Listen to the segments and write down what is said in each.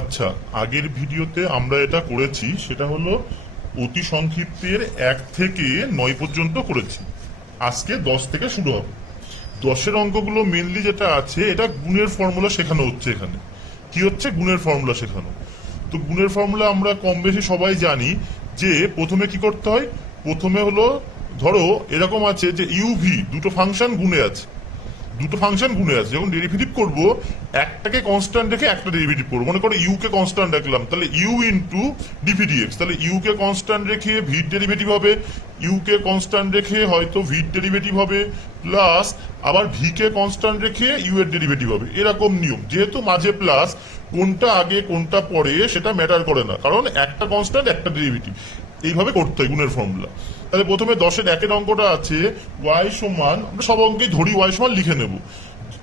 আচ্ছা, আগের ভিডিওতে আমরা এটা করেছি, সেটা হলো অতি সংক্ষিপ্তের 1 থেকে 9 পর্যন্ত করেছি। আজকে 10 থেকে শুরু হবে। 10-এর অঙ্কগুলো মেনলি যেটা আছে, এটা গুণের ফর্মুলা শেখানো হচ্ছে। এখানে কি হচ্ছে? গুণের ফর্মুলা শেখানো। তো গুণের ফর্মুলা আমরা কম বেশি সবাই জানি যে প্রথমে কি করতে হয়। প্রথমে হলো, ধরো এরকম আছে যে ইউভি দুটো ফাংশন গুণে আছে, যখন ডেরিভেটিভ করব একটাকে কনস্ট্যান্ট রেখে একটা ডেরিভেটিভ করবো। মনে করো ইউ কে কনস্ট্যান্ট রাখলাম, তাহলে ইউ ইন্টু ডিভিডিএক্স, তাহলে ইউ কে কনস্ট্যান্ট রেখে ভির ডেরিভেটিভ হবে, ইউ কে কনস্ট্যান্ট রেখে হয়তো ভির ডেরিভেটিভ হবে, প্লাস আবার ভি কে কনস্ট্যান্ট রেখে ইউ এর ডেরিভেটিভ হবে। এরকম নিয়ম, যেহেতু মাঝে প্লাস, কোনটা আগে কোনটা পরে সেটা ম্যাটার করে না, কারণ একটা কনস্ট্যান্ট একটা ডেরিভেটিভ। এইভাবে করতে হয় গুণের ফর্মুলা। তাহলে প্রথমে 10-এর 1-এর অঙ্কটা আছে ওয়াই সমান, আমরা সব অঙ্কে ধরি ওয়াই সমান লিখে নেব।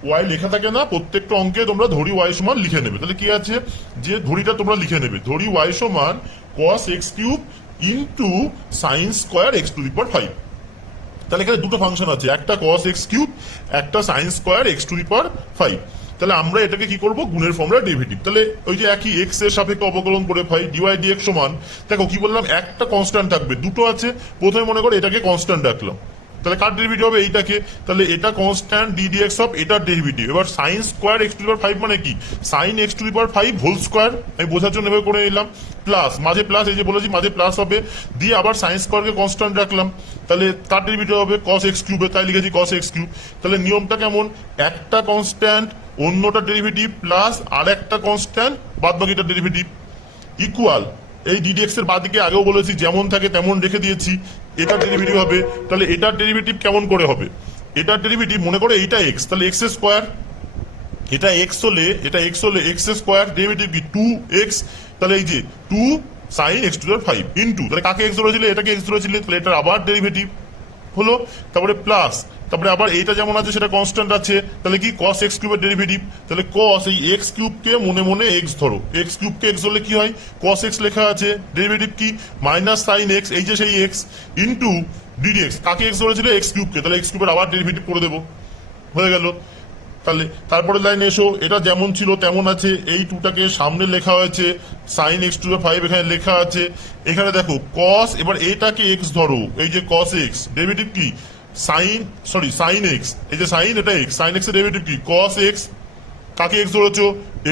ওয়াই লেখা থাকে না, প্রত্যেকটা অঙ্কে তোমরা ধরি ওয়াই সমান লিখে নেবে। তাহলে কি আছে, যে ধরিটা তোমরা লিখে নেবে, ধরি ওয়াই সমান cos x cube into sine square x to the power 5। তাহলে এখানে দুটো ফাংশন আছে, একটা cos x কিউব, একটা sine square x to the power 5। তাহলে আমরা এটাকে কি করব, গুণের ফর্মুলা ডেরিভেটিভ। তাহলে ওই যে একই এক্স এর সাপেক্ষে অবকলন করে পাই ডিওয়াই ডিএক্স সমান, দেখো কি বললাম, একটা কনস্ট্যান্ট থাকবে, দুটো আছে। প্রথমে মনে করো এটাকে কনস্ট্যান্ট রাখলাম, তাহলে কার ডেরিভেটিভ হবে এইটাকে, তাহলে এটা কনস্ট্যান্ট ডিডিএক্স অফ এটার ডেরিভেটিভ। এবার sine square x to the power 5 মানে কি, sine x to the power 5 whole square, আমি বোঝার জন্য এভাবে করে নিলাম। প্লাস মাঝে প্লাস, এই যে বলেছি মাঝে প্লাস হবে, দিয়ে আবার সাইন স্কোয়ারকে কনস্ট্যান্ট রাখলাম, তাহলে তার ডেরিভেটিভ হবে cos x কিউবে, তাই লিখেছি cos x কিউব। তাহলে নিয়মটা কেমন, একটা কনস্ট্যান্ট অন্যটা ডেরিভেটিভ প্লাস আর একটা কনস্ট্যান্ট বাদ বাকিটা ডেরিভেটিভ ইকুয়াল, এই ডিডিএক্স এর বাদিকে আগেও বলেছি যেমন থাকে তেমন রেখে দিয়েছি, এটার ডেরিভেটিভ হবে। তাহলে এটার ডেরিভেটিভ কেমন করে হবে, এটার ডেরিভেটিভ মনে করো এইটা এক্স, তাহলে এক্স স্কোয়ার, এটা এক্স হলে এক্স স্কোয়ার, ডেরিভেটিভ কি 2x, তাহলে এই যে 2 sine x to the power 5 into, তাহলে কাকে এক্স ধরেছিলে, এটাকে এক্স ধরেছিলে, তাহলে এটার আবার ডেরিভেটিভ হলো, তারপরে প্লাস, তারপরে আবার এইটা যেমন আছে সেটা কনস্ট্যান্ট আছে, তাহলে কি cos x কিউবের ডেরিভেটিভ, তাহলে cos এই x কিউবকে মনে মনে x ধরো, x কিউবকে x ধরলে কি হয়, cos x লেখা আছে, ডেরিভেটিভ কি মাইনাস সাইন x, এই যে সেই x ইন্টু ডিডিএক্স, কাকে x ধরেছিল, x কিউবকে, তাহলে x কিউবের আবার ডেরিভেটিভ করে দেবো, হয়ে গেল। তাহলে তারপরে লাইনে এসো, এটা যেমন ছিল তেমন আছে, এই টুটাকে সামনে লেখা হয়েছে, সাইন এক্স টু 5 এখানে লেখা আছে, এখানে দেখো cos, এবার এটাকে x ধরো, এই যে cos x, ডেরিভেটিভ কি সাইন এক্স, এই যে সাইন, এটা x, সাইন এক্স এর ডেরিভেটিভ কি cos x, কাকে x ধরেছো,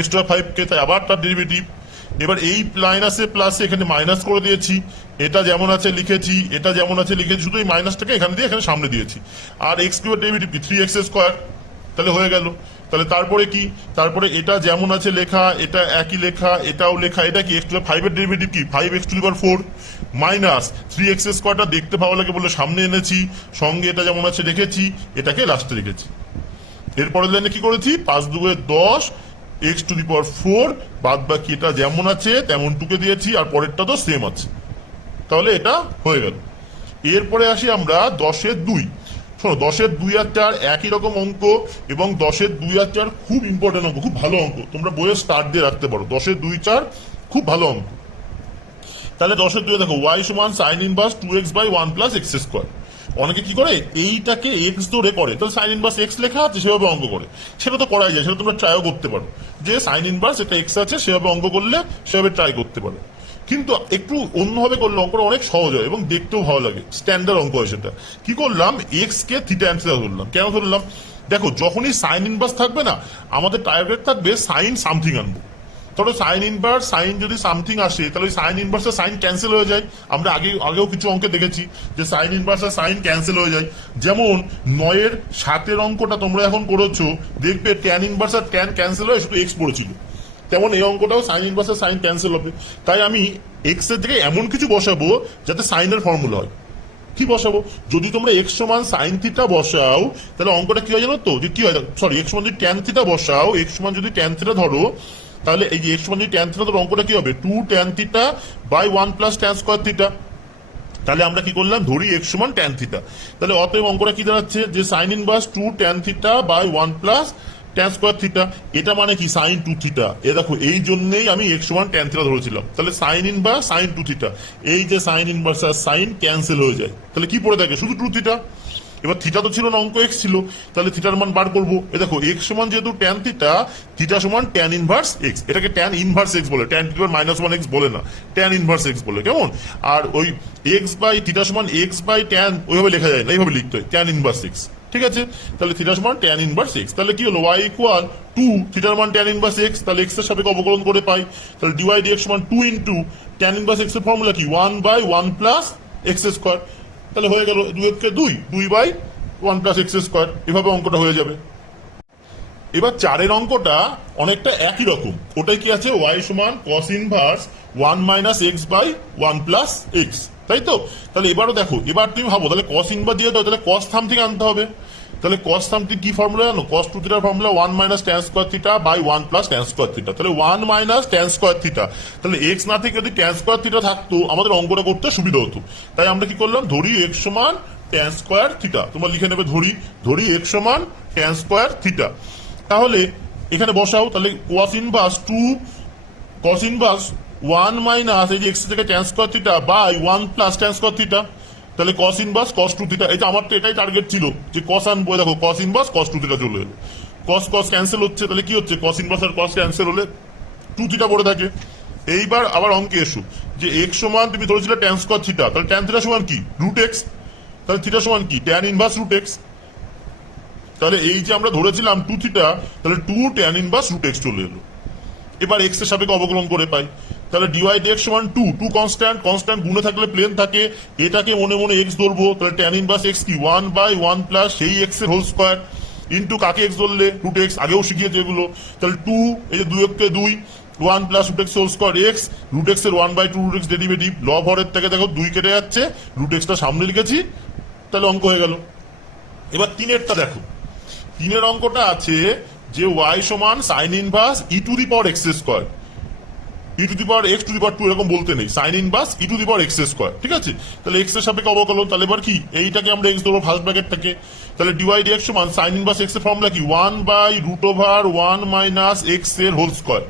x টু 5 কে, তাই আবার তার ডেরিভেটিভ। এবার এই মাইনাসে প্লাসে এখানে মাইনাস করে দিয়েছি, এটা যেমন আছে লিখেছি, এটা যেমন আছে লিখেছি, শুধু এই মাইনাসটাকে এখানে দিয়ে এখানে সামনে দিয়েছি। আর x কিউবের ডেরিভেটিভ কি 3x স্কোয়ার, তাহলে হয়ে গেল। তাহলে তারপরে কি, তারপরে এটা যেমন আছে লেখা, এটা একই লেখা, এটাও লেখা, এটা কি x টু 5 এর ডেরিভেটিভ কি 5x two the power 4 minus 3x স্কোয়ারটা দেখতে ভালো লাগে বলে সামনে এনেছি, সঙ্গে এটা যেমন আছে রেখেছি, এটাকে লাস্টে রেখেছি। এরপরের লাইনে কি করেছি, 5 দুগুণে 10 x টু দি পাওয়ার 4, বাদ বাকি এটা যেমন আছে তেমন টুকে দিয়েছি, আর পরেরটা তো সেম আছে, তাহলে এটা হয়ে গেল। এরপরে আসি আমরা 10-এর 2। শোনো, 10-এর 2 আর 4 একই রকম অঙ্ক, এবং 10-এর 2 আর 4 খুব ইম্পর্টেন্ট অঙ্ক, খুব ভালো অঙ্ক, তোমরা বইয়ে স্টার্ট দিয়ে রাখতে পারো। 10-এর 2 4 খুব ভালো অঙ্ক। তাহলে 10-এর 2 দেখো ওয়াই সমান sine inverse 2x by 1 plus x square. অনেকে কি করে, এইটাকে এক্স ধরে করে, তাহলে সাইন ইনভার্স এক্স লেখা আছে সেভাবে অঙ্ক করে, সেটা তো করাই যায়, সেটা তোমরা ট্রাইও করতে পারো, যে সাইন ইনভার্স এটা এক্স আছে সেভাবে অঙ্ক করলে সেভাবে ট্রাই করতে পারো। কিন্তু একটু অন্যভাবে করলে অঙ্কটা অনেক সহজ হয় এবং দেখতেও ভালো লাগে, স্ট্যান্ডার্ড অঙ্ক হয় সেটা। কি করলাম, এক্স কে থিটা অ্যান্সার ধরলাম, কেন ধরলাম, দেখো যখনই সাইন ইনভার্স থাকবে না, আমাদের টার্গেট থাকবে সাইন সামথিং আনবো। ধরো সাইন ইনভার্স, সাইন যদি সামথিং আসে, তাহলে ওই সাইন ইনভার্স আর সাইন ক্যান্সেল হয়ে যায়। আমরা আগেও কিছু অঙ্কে দেখেছি যে সাইন ইনভার্স আর সাইন ক্যান্সেল হয়ে যায়। যেমন 9-এর 7-এর অঙ্কটা তোমরা এখন করেছো, দেখবে ট্যান ইনভার্স আর ট্যান ক্যান্সেল হয়ে শুধু এক্স পড়েছিল, তেমন এই অঙ্কটাও সাইন ইনভার্স আর সাইন ক্যান্সেল হবে। তাই আমি এক্স এর থেকে এমন কিছু বসাবো যাতে সাইনের ফর্মুলা হয়। কি বসাবো, যদি তোমরা এক্স সমান সাইন থিটা বসাও, তাহলে অঙ্কটা কি হয় জানো তো, যে কি হয়, সরি, এক্স সমান যদি ট্যান থিটা বসাও, এক্স সমান যদি ট্যান থিটা ধরো, তাহলে এই যে এক্স সমান যদি ট্যান থিটা ধরো, অঙ্কটা কি হবে 2 tan theta by 1 plus tan square theta. তাহলে আমরা কি করলাম, ধরি এক্স সমান ট্যান থিটা, তাহলে অতএব অঙ্কটা কি দাঁড়াচ্ছে, যে sine inverse 2 tan theta by 1 plus tan square theta, এটা মানে কি সাইন 2 থিটা। এ দেখো, এই জন্যই আমি এক্স সমান ট্যান থিটা ধরেছিলাম। তাহলে সাইন ইনভার্স সাইন 2 থিটা, এই যে সাইন ইনভার্স আর সাইন ক্যান্সেল হয়ে যায়, তাহলে কি পড়ে থাকে, শুধু 2 থিটা। এবার থিটা তো ছিল না, অঙ্ক এক্স ছিল, তাহলে থিটার মান বার করবো। এ দেখো এক্স সমান যেহেতু ট্যান থিটা, থিটা সমান ট্যান ইনভার্স এক্স, এটাকে ট্যান ইনভার্স এক্স বলে, tan two the power -1 x বলে না, ট্যান ইনভার্স এক্স বলে, কেমন? আর ওই এক্স বাই থিটা সমান এক্স বাই ট্যান ওইভাবে লেখা যায় না, এইভাবে লিখতে হয় ট্যান ইনভার্স এক্স, ঠিক আছে? তাহলে থিটা সমান ট্যান ইনভার্স এক্স, তাহলে কি হলো ওয়াই ইকুয়াল 2 থিটার মান ট্যান ইনভার্স এক্স, তাহলে এক্স এর সাপেক্ষে অবকলন করে পাই, তাহলে ডিওয়াই ডিএক্স সমান 2 ইনটু ট্যান ইনভার্স এক্স এর ফর্মুলা কি 1 বাই 1 প্লাস এক্স স্কয়ার, তাহলে হয়ে গেল 2 কে 2 বাই 1 প্লাস এক্স স্কয়ার, এভাবে অঙ্কটা হয়ে যাবে। এবার চারের অঙ্কটা অনেকটা একই রকম, ওটাই কি আছে ওয়াই সমান cos inverse 1 minus x by 1 plus x, তাই তো? তাহলে এবারও দেখো, এবার তুমি ভাবো তাহলে কস ইনভার্স দিয়ে দাও, তাহলে কস থাম থেকে আনতে হবে, তাহলে কস থাম থেকে কি ফর্মুলা জানো? কস টু থিটার formula 1 minus tan square theta by 1 plus tan square theta, তাহলে 1 মাইনাস ট্যান স্কয়ার থিটা, তাহলে এক্স না থেকে যদি ট্যান স্কয়ার থিটা থাকতো আমাদের অঙ্কটা করতে সুবিধা হতো। তাই আমরা কি করলাম, ধরি এক্স সমান ট্যান স্কয়ার থিটা, তোমরা লিখে নেবে ধরি এক্স সমান ট্যান স্কয়ার থিটা, তাহলে এখানে বসাও, তাহলে cos ইনভার্স 1 মাইনাস এই যে এক্স থেকে tan square theta by 1 plus tan square theta, তাহলে cos ইনভার্স cos 2 থিটা, এটা আমার তো এটাই টার্গেট ছিল যে cos আনবো, দেখো cos ইনভার্স cos 2 থিটা চলে এলো, cos ক্যান্সেল হচ্ছে, তাহলে কি হচ্ছে cos ইনভার্স আর cos ক্যান্সেল হলে 2 থিটা পড়ে থাকে। এইবার আবার অঙ্কে এসো যে x সমান তুমি ধরেছিলে ট্যান স্কয়ার থিটা, তাহলে ট্যান থিটা সমান কি রুট এক্স, তাহলে থিটা সমান কি ট্যান ইনভার্স রুট এক্স, তাহলে এই যে আমরা ধরেছিলাম 2 থিটা, তাহলে 2 ট্যান ইনভার্স রুট এক্স চলে এলো। এবার এক্স এর সাপেক্ষে অবকলন করে পাই, তাহলে ডিওয়াই ডিএক্স সমান 2 কনস্ট্যান্ট গুণে থাকলে প্লেন থাকে, এটাকে মনে মনে এক্স ধরবো, তাহলে ট্যান ইনভার্স এক্স কি 1 বাই 1 প্লাস সেই এক্স এর হোল স্কয়ার ইনটু কাকে এক্স ধরলে রুট এক্স, আগেও শিখিয়েছে এগুলো, তাহলে 2 এই যে 2 কে 2 1 plus root x whole square x, root x এর 1 বাই 2 রুট এক্স ডেরিভেটিভ, লব হরের থেকে দেখো 2 কেটে যাচ্ছে, রুট এক্সটা সামনে লিখেছি, তাহলে অঙ্ক হয়ে গেল। এবার তিনেরটা দেখো, তিনের অঙ্কটা আছে যে ওয়াই সমান sine inverse e to the power x square, e to the power x to the power 2 এরকম বলতে নেই, sine inverse e to the power x square, ঠিক আছে? তাহলে এক্স এর সাপেক্ষে অবকলন, তাহলে এবার কি এইটাকে আমরা এক্স ধরবো ফার্স্ট ব্র্যাকেটটাকে, তাহলে ডিওয়াই ডিএক্স সমান সাইন ইনভার্স এক্স এর ফর্মুলা কি 1 by root over 1 minus x এর হোল স্কয়ার,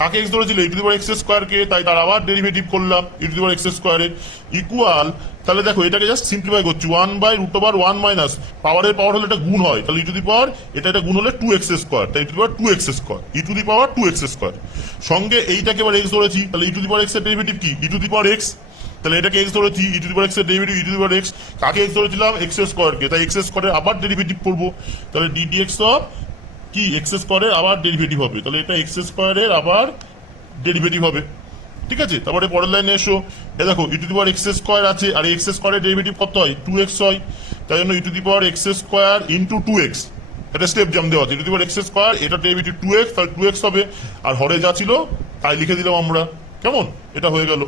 কাকে এক্স ধরেছিল e to the power x square কে, তাই তার আবার ডেরিভেটিভ করলাম e to the power x স্কয়ারের ইকুয়াল, তাহলে দেখো এটাকে জাস্ট সিম্পলিফাই করছি 1 বাই রুট ওভার 1 মাইনাস পাওয়ারের পাওয়ার হলে এটা গুণ হয়, তাহলে ই টু দি পাওয়ার এটা গুণ হলে 2x স্কয়ার, তাই e to the power 2x square, e to the power 2x square, সঙ্গে এইটাকে এবার এক্স ধরেছি, তাহলে e to the power x এর ডেরিভেটিভ কি e to the power x, তাহলে এটাকে এক্স ধরেছি, ই টু দি পাওয়ার এক্স এর derivative e to the power x, কাকে এক্স ধরেছিলাম এক্স স্কয়ার কে, তাই এক্স স্কয়ারের আবার ডেরিভেটিভ করবো, তাহলে ডিডিএক্স অফ কি এক্স স্কয়ারের আবার ডেরিভেটিভ হবে, তাহলে এটা এক্স স্কয়ারের আবার ডেরিভেটিভ হবে, ঠিক আছে? তারপরে পরের লাইনে এসো, এ দেখো e to the power x square আছে, আর এক্স স্কয়ারের ডেরিভেটিভ কত হয় 2x হয়, তাই জন্য e to the power x square into 2x, এটা স্টেপ জাম দেওয়া আছে, e to the power x square এটা ডেরিভেটিভ 2x, তাহলে 2x হবে, আর হরে যা ছিল তাই লিখে দিলাম আমরা, কেমন? এটা হয়ে গেল।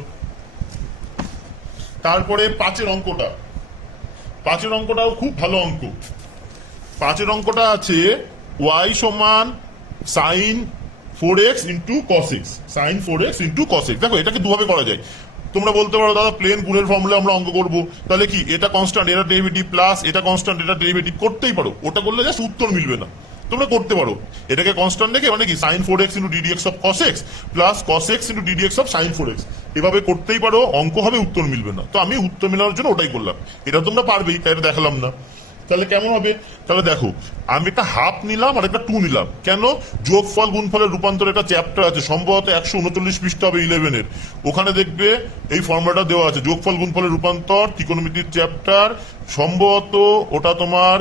তারপরে পাঁচের অঙ্কটাও খুব ভালো অঙ্ক, পাঁচের অঙ্কটা আছে ওয়াই সমান sine 4x into cos x, sine 4x into cos x, দেখো এটাকে দুভাবে করা যায়, তোমরা বলতে পারো দাদা প্লেন গুণের ফর্মুলা আমরা অঙ্ক করবো, তাহলে কি এটা কনস্ট্যান্ট এটা ডেরিভেটিভ প্লাস এটা কনস্ট্যান্ট এটা ডেরিভেটিভ করতেই পারো, ওটা করলে জাস্ট উত্তর মিলবে না, তোমরা করতে পারো এটাকে কনস্ট্যান্ট রেখে, মানে কি sine 4x into d d x of cos x plus cos x into d d x of sine 4x, এভাবে করতেই পারো, অঙ্ক হবে উত্তর মিলবে না, তো আমি উত্তর মেলানোর জন্য ওটাই করলাম, এটা তোমরা পারবেই তাই এটা দেখালাম না। তাহলে কেমন হবে, তাহলে দেখো আমি একটা হাফ নিলাম আর একটা 2 নিলাম, কেন? যোগফল গুণফলের রূপান্তর একটা চ্যাপ্টার আছে, সম্ভবত 139 পৃষ্ঠা হবে 11 এর, ওখানে দেখবে এই ফর্মুলাটা দেওয়া আছে, যোগফল গুণফলের রূপান্তর ত্রিকোণমিতির চ্যাপ্টার, সম্ভবত ওটা তোমার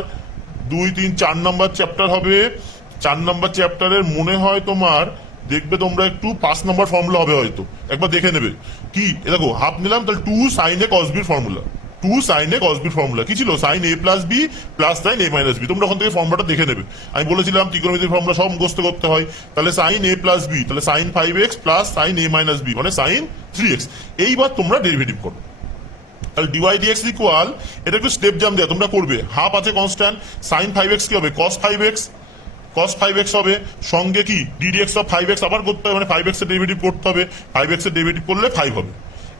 2, 3, 4 নাম্বার চ্যাপ্টার হবে, 4 নাম্বার চ্যাপ্টারের মনে হয় তোমার দেখবে তোমরা একটু 5 নাম্বার ফর্মুলা হবে হয়তো, একবার দেখে নেবে কি, দেখো হাফ নিলাম, তাহলে 2 sin a cos b ফর্মুলা, 2 sin a cos b ফর্মুলা কি ছিল sin a plus b plus sin a minus b, তোমরা ওখান থেকে ফর্মুলাটা দেখে নেবে, আমি বলেছিলাম ত্রিকোণমিতির ফর্মুলা সব মুখস্থ করতে হয়, তাহলে sin a প্লাস বি, তাহলে sin 5x plus sin a minus b মানে sin 3x, এইবার তোমরা ডেরিভেটিভ করো, তাহলে ডিওয়াই ডিএক্স ইকুয়াল, এটা একটু স্টেপ জাম দেওয়া তোমরা করবে, হাফ আছে কনস্ট্যান্ট, sin 5x কি হবে cos 5x হবে, সঙ্গে কি ডিডিএক্স অফ 5x আবার করতে হবে, মানে 5x এর ডেরিভেটিভ করতে হবে, 5x এর ডেরিভেটিভ করলে 5 হবে,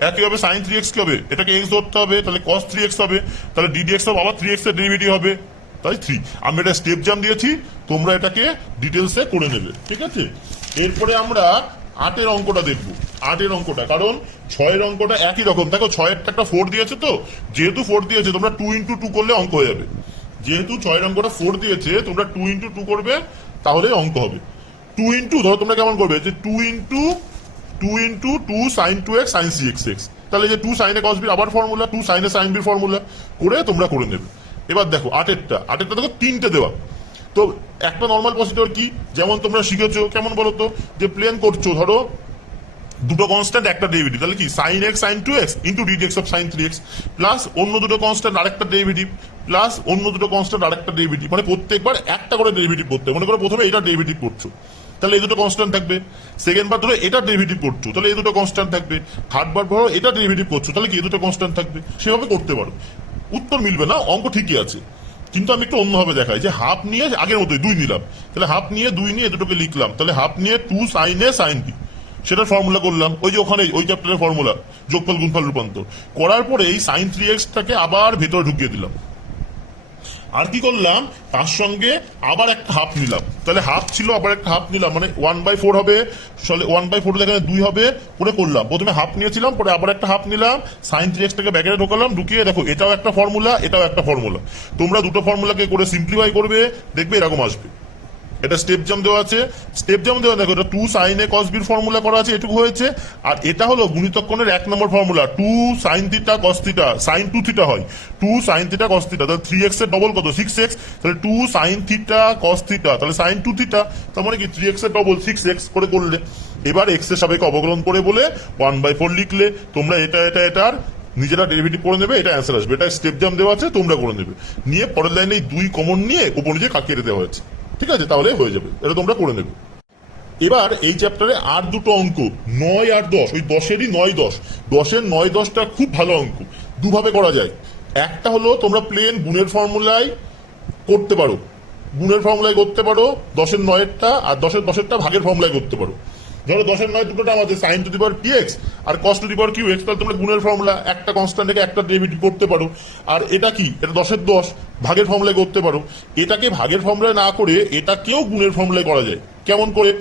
একই হবে sin 3x কি হবে, এটাকে x ধরতে হবে, তাহলে cos 3x হবে, তাহলে ডিডিএক্স অফ আবার 3x এর ডেরিভেটিভ হবে, তাই 3, আমি এটা স্টেপ জাম দিয়েছি, তোমরা এটাকে ডিটেলসে করে নেবে, ঠিক আছে? এরপরে আমরা 8 এর অঙ্কটা দেখবো, 8 এর অঙ্কটা, কারণ 6 এর অঙ্কটা একই রকম। দেখো 6 এর একটা 4 দিয়েছে, তো যেহেতু 4 দিয়েছে তোমরা 2 ইন্টু 2 করলে অঙ্ক হয়ে যাবে। যেহেতু 6 এর অঙ্কটা 4 দিয়েছে, তোমরা 2 ইন্টু 2 করবে, তাহলে অঙ্ক হবে। 2 ইন্টু ধরো তোমরা কেমন করবে, যে 2 into 2 sign 2x sign 6x, তাহলে যে 2 সাইনে কস বি আবার ফর্মুলা, 2 সাইনে সাইন বি ফর্মুলা করে তোমরা করে নেবে। এবার দেখো 8এরটা দেখো 3টে দেওয়া। তো একটা নর্মাল প্রসিডিওর কি, যেমন তোমরা শিখেছো, কেমন বলো তো, যে প্লেন করছো, ধরো দুটো কনস্ট্যান্ট একটা ডেরিভেটিভ, তাহলে কি sine x sine 2x into d d x of sine 3x, plus অন্য দুটো কনস্ট্যান্ট আরেকটা ডেরিভেটিভ, প্লাস অন্য দুটো কনস্ট্যান্ট আরেকটা ডেরিভেটিভ, মানে প্রত্যেকবার একটা করে ডেরিভেটিভ করতে। মনে করো প্রথমে এটা ডেরিভেটিভ করছো, তাহলে এই দুটো কনস্ট্যান্ট থাকবে। সেকেন্ড বার ধরো এটা ডেরিভেটিভ করছো, তাহলে এই দুটো কনস্ট্যান্ট থাকবে। থার্ড বার ধরো এটা ডেরিভেটিভ করছো, তাহলে কি এই দুটো কনস্ট্যান্ট থাকবে। সেভাবে করতে পারো, উত্তর মিলবে না, অঙ্ক ঠিকই আছে, কিন্তু আমি একটু অন্যভাবে দেখাই, যে হাফ নিয়ে আগের মতোই 2 নিলাম, তাহলে হাফ নিয়ে 2 নিয়ে দুটোকে লিখলাম, তাহলে হাফ নিয়ে 2 সাইন এ সাইন বি, সেটার ফর্মুলা করলাম, ওই যে ওখানে ওই চ্যাপ্টারের ফর্মুলা, যোগফল গুণফল রূপান্তর করার পরে এই সাইন 3x টাকে আবার ভেতরে ঢুকিয়ে দিলাম। আর কি করলাম, তার সঙ্গে আবার একটা হাফ নিলাম, তাহলে হাফ ছিল আবার একটা হাফ নিলাম, মানে 1/4 হবে, 1/4 এখানে 2 হবে করে করলাম। প্রথমে হাফ নিয়েছিলাম, পরে আবার একটা হাফ নিলাম, সাইন 3x টাকে ব্যাকেটে ঢোকালাম, ঢুকিয়ে দেখো এটাও একটা ফর্মুলা, এটাও একটা ফর্মুলা। তোমরা দুটো ফর্মুলাকে করে সিম্পলিফাই করবে, দেখবে এরকম আসবে। এটা স্টেপ জাম দেওয়া আছে, স্টেপ জাম দেওয়া, দেখো এটা 2 সাইন এ কস বির ফর্মুলা করা আছে, এটুকু হয়েছে। আর এটা হলো গুণিতক কোণের 1 নম্বর formula, 2 sine theta cos theta, sine 2 theta হয়, 2 সাইন থিটা কস থিটা, তাহলে 3x এর ডবল কত 6x, তাহলে 2 সাইন থিটা কস থিটা, তাহলে সাইন 2 থিটা, তার মানে কি 3x এর ডবল 6x করে করলে। এবার x এর সাপেক্ষে অবকলন করে বলে 1/4 লিখলে, তোমরা এটার নিজেরা ডেরিভেটিভ করে নেবে, এটা অ্যান্সার আসবে। এটা স্টেপ জাম দেওয়া আছে, তোমরা করে নেবে। নিয়ে পরের লাইনে 2 কমন নিয়ে উপর নিচে কেটে দেওয়া হয়েছে, ঠিক আছে, তাহলে হয়ে যাবে, এটা তোমরা করে নেবে। এবার এই চ্যাপ্টারে আর দুটো অঙ্ক 9 আর 10, ওই 10-এরই 9-10, 10-এর 9-10টা খুব ভালো অঙ্ক, দুভাবে করা যায়। একটা হলো তোমরা প্লেন গুণের ফর্মুলায় করতে পারো, গুণের ফর্মুলায় করতে পারো 10-এর 9-এরটা, আর 10-এর 10-এরটা ভাগের ফর্মুলায় করতে পারো। ধরো 10-এর 9 দুটোটা আমাদের sine to the power px আর cos to the power qx, তাহলে তোমরা গুণের ফর্মুলা একটা কনস্ট্যান্ট থেকে একটা ডেরিভেটিভ করতে পারো। আর এটা কি, এটা 10-এর 10 ভাগের ফর্মুলায় করতে পারো। এটাকে ভাগের ফর্মুলায় না করে এটাকেও গুণের ফর্মুলায় করা যায়। কেমন করে,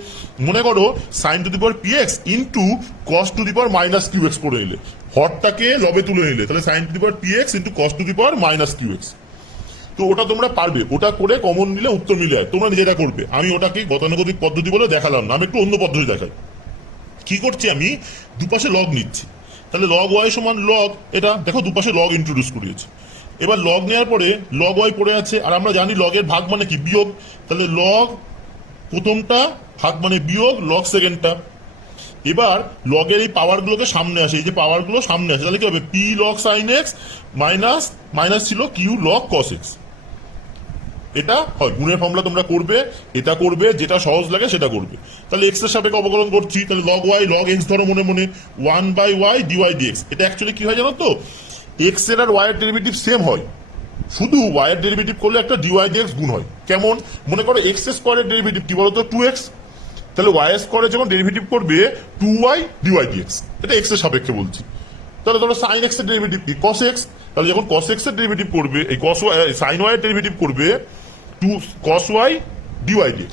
মনে করো sine to the power px into cos to the power minus qx করে নিলে, হরটাকে লবে তুলে নিলে, তাহলে sine to the power px into cos to the power minus qx। তো ওটা তোমরা পারবে, ওটা করে কমন নিলে উত্তর মিলে যায়, তোমরা নিজেরা করবে। আমি ওটাকে গতানুগতিক পদ্ধতি বলে দেখালাম না, আমি একটু অন্য পদ্ধতি দেখাই। কি করছি, আমি দুপাশে লগ নিচ্ছি, তাহলে লগ ওয়াই সমান লগ, এটা দেখো দুপাশে লগ ইন্ট্রোডিউস করিয়েছি। এবার লগ নেওয়ার পরে লগ ওয়াই পড়ে আছে, আর আমরা জানি লগের ভাগ মানে কি বিয়োগ, তাহলে লগ প্রথমটা ভাগ মানে বিয়োগ লগ সেকেন্ডটা। এবার লগের এই পাওয়ারগুলোকে সামনে আসে, এই যে পাওয়ারগুলো সামনে আসে, তাহলে কি হবে P log sine x minus minus ছিল কিউ লগ কস এক্স। এটা হয় গুণের ফর্মুলা তোমরা করবে, এটা করবে, যেটা সহজ লাগে সেটা করবে। তাহলে এক্স এর সাপেক্ষে অবকলন করছি, তাহলে লগ ওয়াই লগ এক্স ধরো মনে মনে 1/y ডিওয়াই ডিএক্স। এটা অ্যাকচুয়ালি কি হয় জানো তো, এক্স এর আর ওয়াই এর ডেরিভেটিভ সেম হয়, শুধু ওয়াই এর ডেরিভেটিভ করলে একটা ডিওয়াই ডিএক্স গুণ হয়। কেমন, মনে করো এক্স স্কোয়ারের ডেরিভেটিভ কি বলতো 2x, তাহলে ওয়াই স্কোয়ারে যখন ডেরিভেটিভ করবে 2y ডিওয়াই ডিএক্স, এটা এক্স এর সাপেক্ষে বলছি। তাহলে ধরো সাইন এক্স এর ডেরিভেটিভ কি কস এক্স, তাহলে যখন কস এক্স এর ডেরিভেটিভ করবে, এই কস ওয়াই সাইন ওয়াই এর ডেরিভেটিভ করবে 2 cos y dy dx,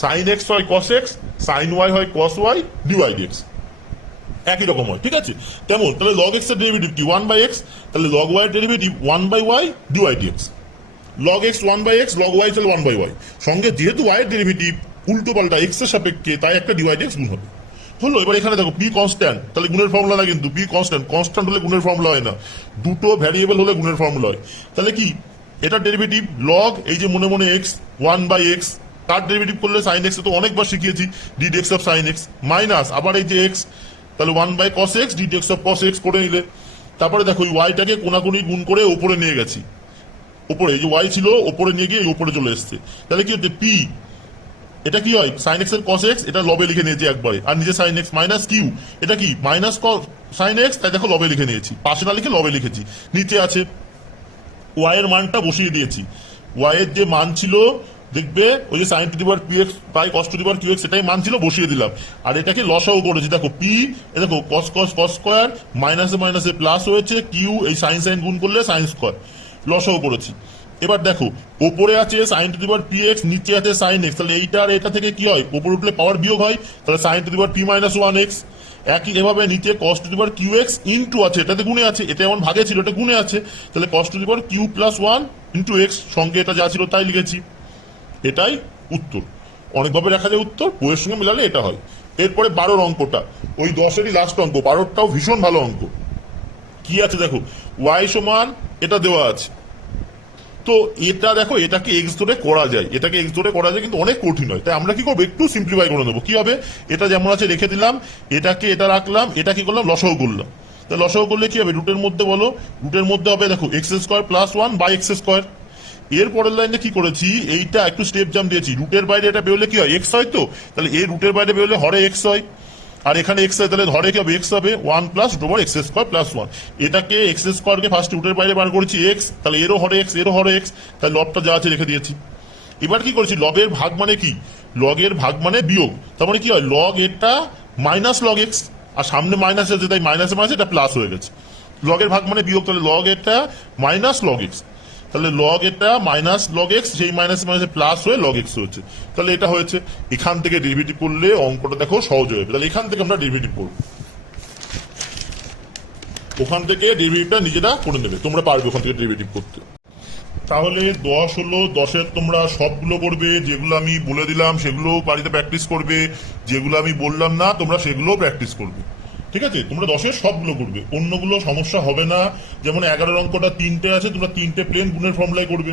sin x হয় cos x, sin y হয় cos y dy dx, একই রকম হয়, ঠিক আছে। তেমন তাহলে log x এর ডেরিভেটিভ কি 1/x, তাহলে log y এর derivative 1/y dy dx, log x 1/x, log y তাহলে 1/y, সঙ্গে যেহেতু y এর ডেরিভেটিভ উল্টো পাল্টা x এর সাপেক্ষে, তাই একটা dy dx গুণ হবে। হলো, এবার এখানে দেখো পি কনস্ট্যান্ট, তাহলে গুণের ফর্মুলা না, কিন্তু পি কনস্ট্যান্ট, কনস্ট্যান্ট হলে গুণের ফর্মুলা হয় না, দুটো ভ্যারিয়েবল হলে গুণের ফর্মুলা হয়। তাহলে কি এটা ডেরিভেটিভ লগ, এই যে মনে মনে এক্স 1/x, তার ডেরিভেটিভ করলে সাইন এক্স, তো অনেকবার শিখিয়েছি D D x of sine x, minus আবার এই যে এক্স, তাহলে 1/cos x D D x of cos x করে নিলে। তারপরে দেখো ওই ওয়াইটাকে কোনাকুনি গুণ করে উপরে নিয়ে গেছি, উপরে এই যে ওয়াই ছিল উপরে নিয়ে গিয়ে উপরে চলে এসছে, তাহলে কি হচ্ছে পি, এটা কি হয় সাইন এক্স এর cos x, এটা লবে লিখে নিয়েছি একবারে, আর নিচে সাইন এক্স মাইনাস কিউ, এটা কি মাইনাস সাইন এক্স, তাই দেখো লবে লিখে নিয়েছি, পাশে না লিখে লবে লিখেছি। নিচে আছে ওয়াই এর মানটা বসিয়ে দিয়েছি, ওয়াই এর যে মান ছিল দেখবে ওই যে sine to the power p x by cos to the power q x, সেটাই মান ছিল, বসিয়ে দিলাম। আর এটাকে লসাও করেছি, দেখো পি, দেখো কস কস কস স্কোয়ার, মাইনাসে মাইনাসে প্লাস হয়েছে, কিউ এই সাইন সাইন গুণ করলে সাইন স্কোয়ার, লসাও করেছি। এবার দেখো ওপরে আছে sine to the power p x, নিচে আছে সাইন এক্স, তাহলে এইটা আর এটা থেকে কি হয়, ওপরে উঠলে পাওয়ার বিয়োগ হয়, তাহলে sine to the power p minus 1x, একই এভাবে নিচে cos to the power q x into আছে, এটাতে গুণে আছে, এটা এমন ভাগে ছিল, এটা গুণে আছে, তাহলে cos to the power q plus one into x, সঙ্গে এটা যা ছিল তাই লিখেছি। এটাই উত্তর। অনেকভাবে দেখা যায় উত্তর, বইয়ের সঙ্গে মেলালে এটা হয়। এরপরে 12 অঙ্কটা, ওই 10-এরই লাস্ট অঙ্ক, 12টাও ভীষণ ভালো অঙ্ক। কি আছে দেখো, ওয়াই সমান এটা দেওয়া আছে, তো এটা দেখো এটাকে এক্স ধরে করা যায়, এটাকে এক্স ধরে করা যায়, কিন্তু অনেক কঠিন হয়। তাই আমরা কি করবো, একটু সিম্পলিফাই করে নেবো। কি হবে, এটা যেমন আছে রেখে দিলাম, এটাকে এটা রাখলাম, এটা কি করলাম লসাগু করলাম। তাহলে লসাগু করলে কি হবে, রুটের মধ্যে বলো, রুটের মধ্যে হবে দেখো x square plus one by x square. এর পরের লাইনে কি করেছি, এইটা একটু স্টেপ জাম্প দিয়েছি, রুটের বাইরে এটা বেরোলে কি হয় এক্স হয়, তো তাহলে এই রুটের বাইরে বেরোলে হরে এক্স হয়, আর এখানে এক্স হয়, তাহলে ধরে কি হবে এক্স হবে one plus root over x square plus one. এটাকে এক্স স্কোয়ারকে ফার্স্ট রুটের বাইরে বার করেছি এক্স, তাহলে এরও হরে এক্স, এরও হরে এক্স, তাহলে লবটা যা আছে রেখে দিয়েছি। এবার কি করেছি, লগের ভাগ মানে কি, লগের ভাগ মানে বিয়োগ, তার মানে কি হয় লগ এটা মাইনাস লগ এক্স, আর সামনে মাইনাস আছে তাই মাইনাসে মাইনাস এটা প্লাস হয়ে গেছে। লগের ভাগ মানে বিয়োগ, তাহলে লগ এটা মাইনাস লগ এক্স, তাহলে লগ এটা মাইনাস লগ এক্স, সেই মাইনাস মাইনাসে প্লাস হয়ে লগ এক্স হয়েছে, তাহলে এটা হয়েছে। এখান থেকে ডেরিভেটিভ করলে অঙ্কটা দেখো সহজ হয়ে যাবে। তাহলে এখান থেকে আমরা ডেরিভেটিভ করব, ওখান থেকে ডেরিভেটিভটা নিজেরা করে নেবে, তোমরা পারবে ওখান থেকে ডেরিভেটিভ করতে। তাহলে 10 হলো, 10-এর তোমরা সবগুলো করবে, যেগুলো আমি বলে দিলাম সেগুলো বাড়িতে প্র্যাকটিস করবে, যেগুলো আমি বললাম না তোমরা সেগুলোও প্র্যাকটিস করবে, ঠিক আছে? তোমরা 10-এর সবগুলো করবে, অন্যগুলো সমস্যা হবে না। যেমন 11 অঙ্কটা 3টে আছে, তোমরা 3টে প্লেন গুণের ফর্মুলায় করবে,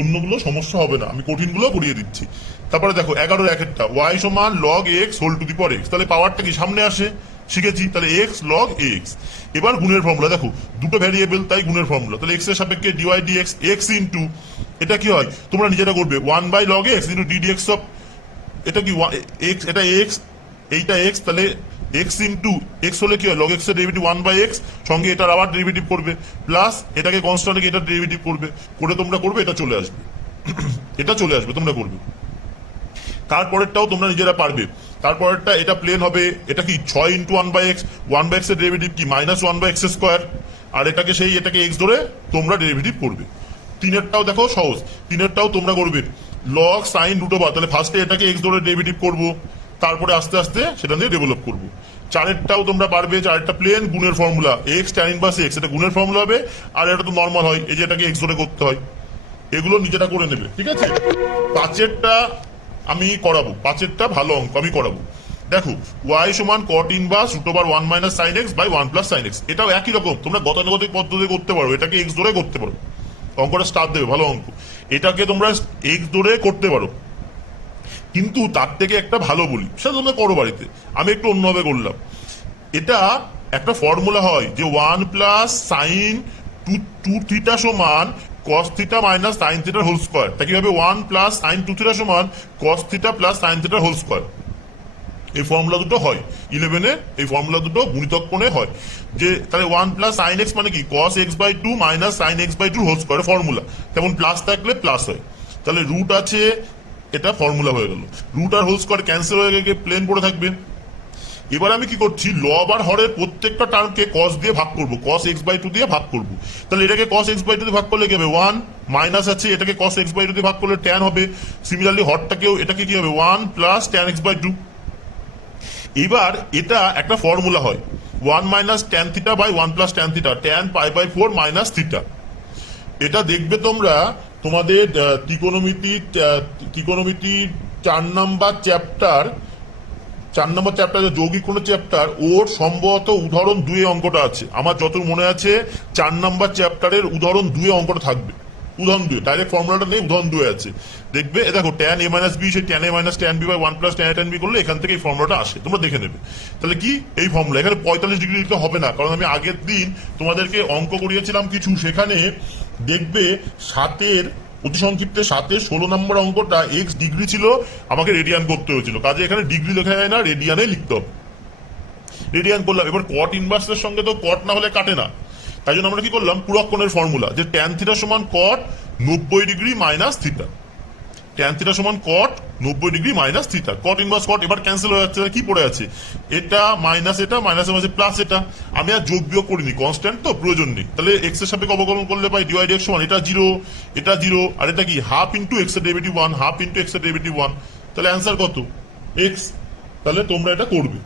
অন্যগুলো সমস্যা হবে না, আমি কঠিনগুলো করিয়ে দিচ্ছি। তারপরে দেখো 11-এর একেরটা, ওয়াই সমান log x whole to the power x, তাহলে পাওয়ারটা কি সামনে আসে, শিখেছি, তাহলে এক্স লগ এক্স। এবার গুণের ফর্মুলা দেখো, দুটো ভ্যারিয়েবল তাই গুণের ফর্মুলা, তাহলে এক্স এর সাপেক্ষে ডিওয়াই ডিএক্স, এক্স ইন্টু এটা কি হয় তোমরা নিজেরা করবে, one by log x into d d x of, এটা কি এক্স, এটা এক্স, এইটা এক্স, তাহলে এক্স ইন্টু এক্স হলে কি হয় লগ এক্স এর ডেরিভেটিভ ওয়ান বাই এক্স, সঙ্গে এটার আবার ডেরিভেটিভ করবে, প্লাস এটাকে কনস্ট্যান্ট রেখে এটা ডেরিভেটিভ করবে, করে তোমরা করবে, এটা চলে আসবে, এটা চলে আসবে, তোমরা করবে। তারপরেরটাও তোমরা নিজেরা পারবে, তারপরেরটা এটা প্লেন হবে, এটা কি 6 into one by x, one by x এর ডেরিভেটিভ কি minus one by x square, আর এটাকে সেই এটাকে এক্স ধরে তোমরা ডেরিভেটিভ করবে। 3-এরটাও দেখো সহজ, 3-এরটাও তোমরা করবে লগ সাইন রুট ওভার, তাহলে ফার্স্টে এটাকে এক্স ধরে ডেরিভেটিভ করবো, তারপরে আস্তে আস্তে সেটা দিয়ে ডেভেলপ করবো। 4-এরটাও তোমরা পারবে, 4-এরটা প্লেন গুণের formula, x tan inverse x, এটা গুণের ফর্মুলা হবে, আর এটা তো নর্মাল হয়, এই যে এটাকে এক্স ধরে করতে হয়, এগুলো নিজেরা করে নেবে, ঠিক আছে? 5-এরটা আমি করাবো, 5-এরটা ভালো অঙ্ক আমি করাবো। দেখো ওয়াই সমান cot inverse root over one minus sine x by one plus sine x, এটাও একই রকম, তোমরা গতানুগতিক পদ্ধতি করতে পারো, এটাকে এক্স ধরে করতে পারো, অঙ্কটা স্টার দেবে, ভালো অঙ্ক। এটাকে তোমরা এক্স ধরে করতে পারো, কিন্তু তার থেকে একটা ভালো বলি, সেটা তোমরা করো বাড়িতে, আমি একটু অন্যভাবে করলাম। এটা একটা ফর্মুলা হয় যে one plus sine two theta সমান কস থিটা মাইনাস সাইন থিটার হোল স্কোয়ার, তা কি হবে one plus sine two theta সমান কস থিটা প্লাস সাইন থিটার হোল স্কোয়ার। এই ফর্মুলা দুটো হয় 11-এ, এই ফর্মুলা দুটো গুণিতক কোণে হয়, যে তাহলে ওয়ান প্লাস সাইন এক্স মানে কি cos x by two minus sine x by two whole square formula, তেমন প্লাস থাকলে প্লাস হয়, তাহলে রুট আছে, এটা ফর্মুলা হয়ে গেল, রুট আর হোল স্কোয়ার ক্যান্সেল হয়ে গিয়ে প্লেন পড়ে থাকবে। এবার আমি কি করছি, লব আর হরের প্রত্যেকটা টার্মকে কস দিয়ে ভাগ করব, কস এক্স বাই টু দিয়ে ভাগ করব, তাহলে এটাকে কস এক্স বাই টু দিয়ে ভাগ করলে কি হবে ওয়ান, মাইনাস আছে এটাকে কস এক্স বাই টু দিয়ে ভাগ করলে ট্যান হবে, সিমিলারলি হরটাকেও এটাকে কি হবে one plus tan x by two. এবার এটা একটা ফর্মুলা হয় one minus tan theta by one plus tan theta, tan pi by four minus theta. এটা দেখবে তোমরা তোমাদের ত্রিকোণমিতি 4 নম্বর চ্যাপ্টার যৌগিক কোণ চ্যাপ্টার, ওর সম্ভবত উদাহরণ 2 অঙ্কটা আছে, আমার যত মনে আছে 4 নম্বর চ্যাপ্টারের উদাহরণ 2 অঙ্কটা থাকবে, উদাহরণ 2, ডাইরেক্ট ফর্মুলাটা নেই, উদাহরণ 2 আছে, দেখবে দেখো ট্যান এ মাইনাস বি, সেই tan A minus tan B by one plus tan A tan B করলে এখান থেকে এই ফর্মুলাটা আসে, তোমরা দেখে নেবে। তাহলে কি এই ফর্মুলা, এখানে 45 ডিগ্রি দিতে হবে না, কারণ আমি আগের দিন তোমাদেরকে অঙ্ক করিয়েছিলাম কিছু, সেখানে দেখবে 7-এর অতি সংক্ষিপ্তে 7-এর 16 নম্বর অঙ্কটা এক্স ডিগ্রি ছিল, আমাকে রেডিয়ান করতে হয়েছিল, কাজে এখানে ডিগ্রি লেখা যায় না, রেডিয়ানে লিখতে হবে, রেডিয়ান করলাম। এবার কট ইনভার্সের সঙ্গে তো কট না হলে কাটে না, তাই জন্য আমরা কি করলাম পুরক কোণের ফর্মুলা, যে ট্যান থিটা সমান cot 90 degree minus theta, tan theta সমান cot 90 degree minus theta, cot inverse cot এবার ক্যান্সেল হয়ে যাচ্ছে, কি পড়ে আছে এটা মাইনাস এটা মাইনাসের মাঝে প্লাস এটা, আমি আর যোগ বিয়োগ করিনি, কনস্ট্যান্ট তো প্রয়োজন নেই, তাহলে এক্স এর সাপেক্ষে অবকলন করলে পাই ডিওয়াই ডিএক্স সমান এটা জিরো, এটা জিরো, আর এটা কি হাফ ইন্টু এক্স এর derivative one, half into x এর ডেরিভেটিভ ওয়ান, তাহলে অ্যান্সার কত এক্স, তাহলে তোমরা এটা করবে।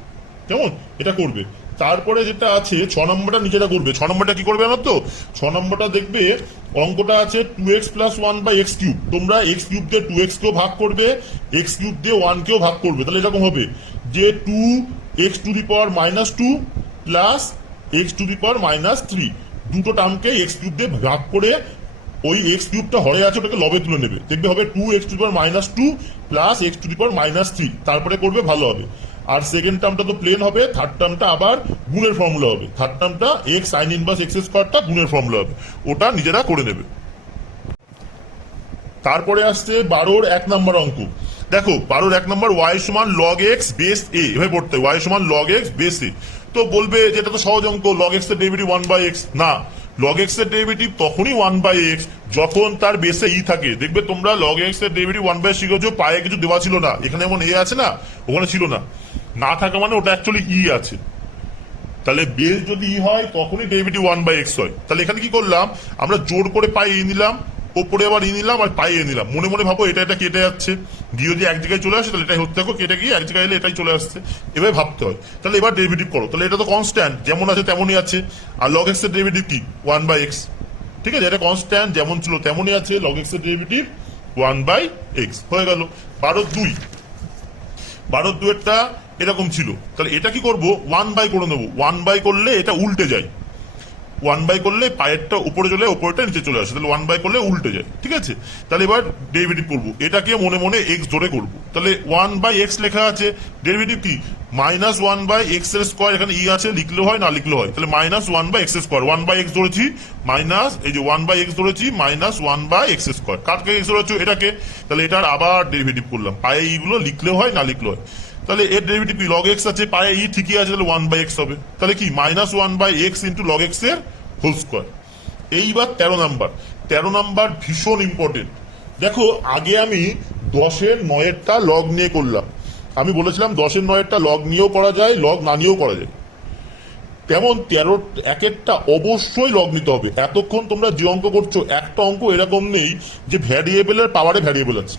কেমন, এটা করবে। তারপরে যেটা আছে 6 নম্বরটা নিজেরা করবে। 6 নম্বরটা কি করবে জানো তো? 6 নম্বরটা দেখবে অঙ্কটা আছে 2x plus 1 by x cube. তোমরা এক্স কিউব দিয়ে 2x কেও ভাগ করবে, এক্স কিউব দিয়ে 1 কেও ভাগ করবে। তাহলে এরকম হবে যে 2x two the power minus 2 plus x to the power minus 3, দুটো টার্মকে এক্স কিউব দিয়ে ভাগ করে ওই এক্স কিউবটা হরে আছে ওটাকে লবে তুলে নেবে। দেখবে হবে 2x two the power minus 2 plus x to the power minus 3, তারপরে করবে ভালো হবে। আর সেকেন্ড টার্মটা তো প্লেন হবে, থার্ড টার্মটা আবার গুণের ফর্মুলা হবে। থার্ড টার্মটা এক্স সাইন ইনভার্স এক্স স্কোয়ারটা গুণের ফর্মুলা হবে, ওটা নিজেরা করে নেবে। তারপরে আসছে 12-র 1 নম্বর অঙ্ক। দেখো 12-র 1 নম্বর ওয়াই সমান লগ এক্স বেস এ, এভাবে পড়তে ওয়াই সমান লগ এক্স বেস এ। তো বলবে যেটা তো সহজ অঙ্ক, লগ এক্স এর ডেরিভেটিভ 1 বাই এক্স। না, লগ এক্স এর ডেরিভেটিভ তখনই 1 বাই এক্স যখন তার বেসে ই থাকে। দেখবে তোমরা লগ এক্স এর ডেরিভেটিভ 1 বাই শিখেছো, পায়ে কিছু দেওয়া ছিল না, এখানে এমন এ আছে না, ওখানে ছিল না, না থাকা মানে ওটা অ্যাকচুয়ালি ই আছে। তাহলে বেস যদি ই হয় তখনই ডেরিভেটিভ 1 বাই এক্স হয়। তাহলে এখানে কি করলাম, আমরা জোর করে পায়ে ই নিলাম, ওপরে আবার ই নিলাম আর পায়ে এ নিলাম। মনে মনে ভাবো এটা কেটে যাচ্ছে, গিয়ে যদি এক জায়গায় চলে আসে তাহলে এটাই হতে থাকো, কেটে গিয়ে এক জায়গায় এলে এটাই চলে আসছে, এভাবে ভাবতে হয়। তাহলে এবার ডেরিভেটিভ করো, তাহলে এটা তো কনস্ট্যান্ট, যেমন আছে তেমনই আছে। আর লগ এক্স এর ডেরিভেটিভ কি 1 বাই এক্স, ঠিক আছে, এটা কনস্ট্যান্ট যেমন ছিল তেমনই আছে। লগ এক্স এর ডেরিভেটিভ 1 বাই এক্স হয়ে গেল। 12-2, 12-2 এরকম ছিল। তাহলে এটা কি করবো, 1 বাই করে নেবো। 1 বাই করলে এটা উল্টে যায়, 1 বাই করলে পায়েরটা উপরে চলে, উপরেটা নিচে চলে আসে, তাহলে 1 বাই করলে উল্টে যায়, ঠিক আছে। তাহলে এবার ডেরিভেটিভ করবো, এটাকে মনে মনে এক্স ধরে করবো। তাহলে 1 বাই এক্স লেখা আছে, ডেরিভেটিভ কি মাইনাস 1 বাই এক্স এর স্কোয়ার, এখানে ই আছে, লিখলেও হয় না লিখলেও হয়। তাহলে minus 1 by x square, 1 by x ধরেছি মাইনাস, এই যে 1 বাই এক্স ধরেছি মাইনাস 1 বাই এক্স স্কোয়ার। কাটকে এক্স ধরেছো এটাকে, তাহলে এটার আবার ডেরিভেটিভ করলাম, পায়ে ইগুলো লিখলেও হয় না লিখলেও হয়। তাহলে এর ডেরিভেটিভ কি লগ এক্স আছে, পায়ে ই ঠিকই আছে, তাহলে 1 বাই এক্স হবে। তাহলে কি minus 1 by x into log x এর হোল স্কোয়ার। এইবার 13 নাম্বার, 13 নাম্বার ভীষণ ইম্পর্টেন্ট। দেখো আগে আমি 10-এর 9-এরটা লগ নিয়ে করলাম, আমি বলেছিলাম 10-এর 9-এরটা লগ নিয়েও করা যায়, লগ না নিয়েও করা যায়। তেমন 13 1-এরটা অবশ্যই লগ নিতে হবে। এতক্ষণ তোমরা যে অঙ্ক করছো, একটা অঙ্ক এরকম নেই যে ভ্যারিয়েবলের পাওয়ারে ভ্যারিয়েবল আছে,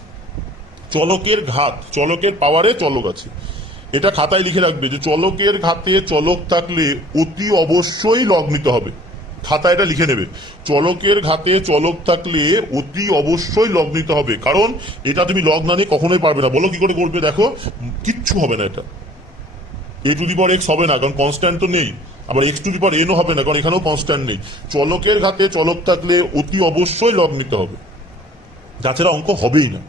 চলকের ঘাত, চলকের পাওয়ারে চলক আছে। এটা খাতায় লিখে রাখবে যে চলকের ঘাতে চলক থাকলে অতি অবশ্যই লগ নিতে হবে। খাতায় এটা লিখে নেবে, চলকের ঘাতে চলক থাকলে অতি অবশ্যই লগ নিতে হবে, কারণ এটা তুমি লগ না নিয়ে কখনোই পারবে না। বলো কি করে করবে, দেখো কিচ্ছু হবে না, এটা এ টু দি পাওয়ার এক্স হবে না, কারণ কনস্ট্যান্ট তো নেই। আবার x to the power NO হবে না, কারণ এখানেও কনস্ট্যান্ট নেই। চলকের ঘাতে চলক থাকলে অতি অবশ্যই লগ নিতে হবে, তাছাড়া অঙ্ক হবেই না।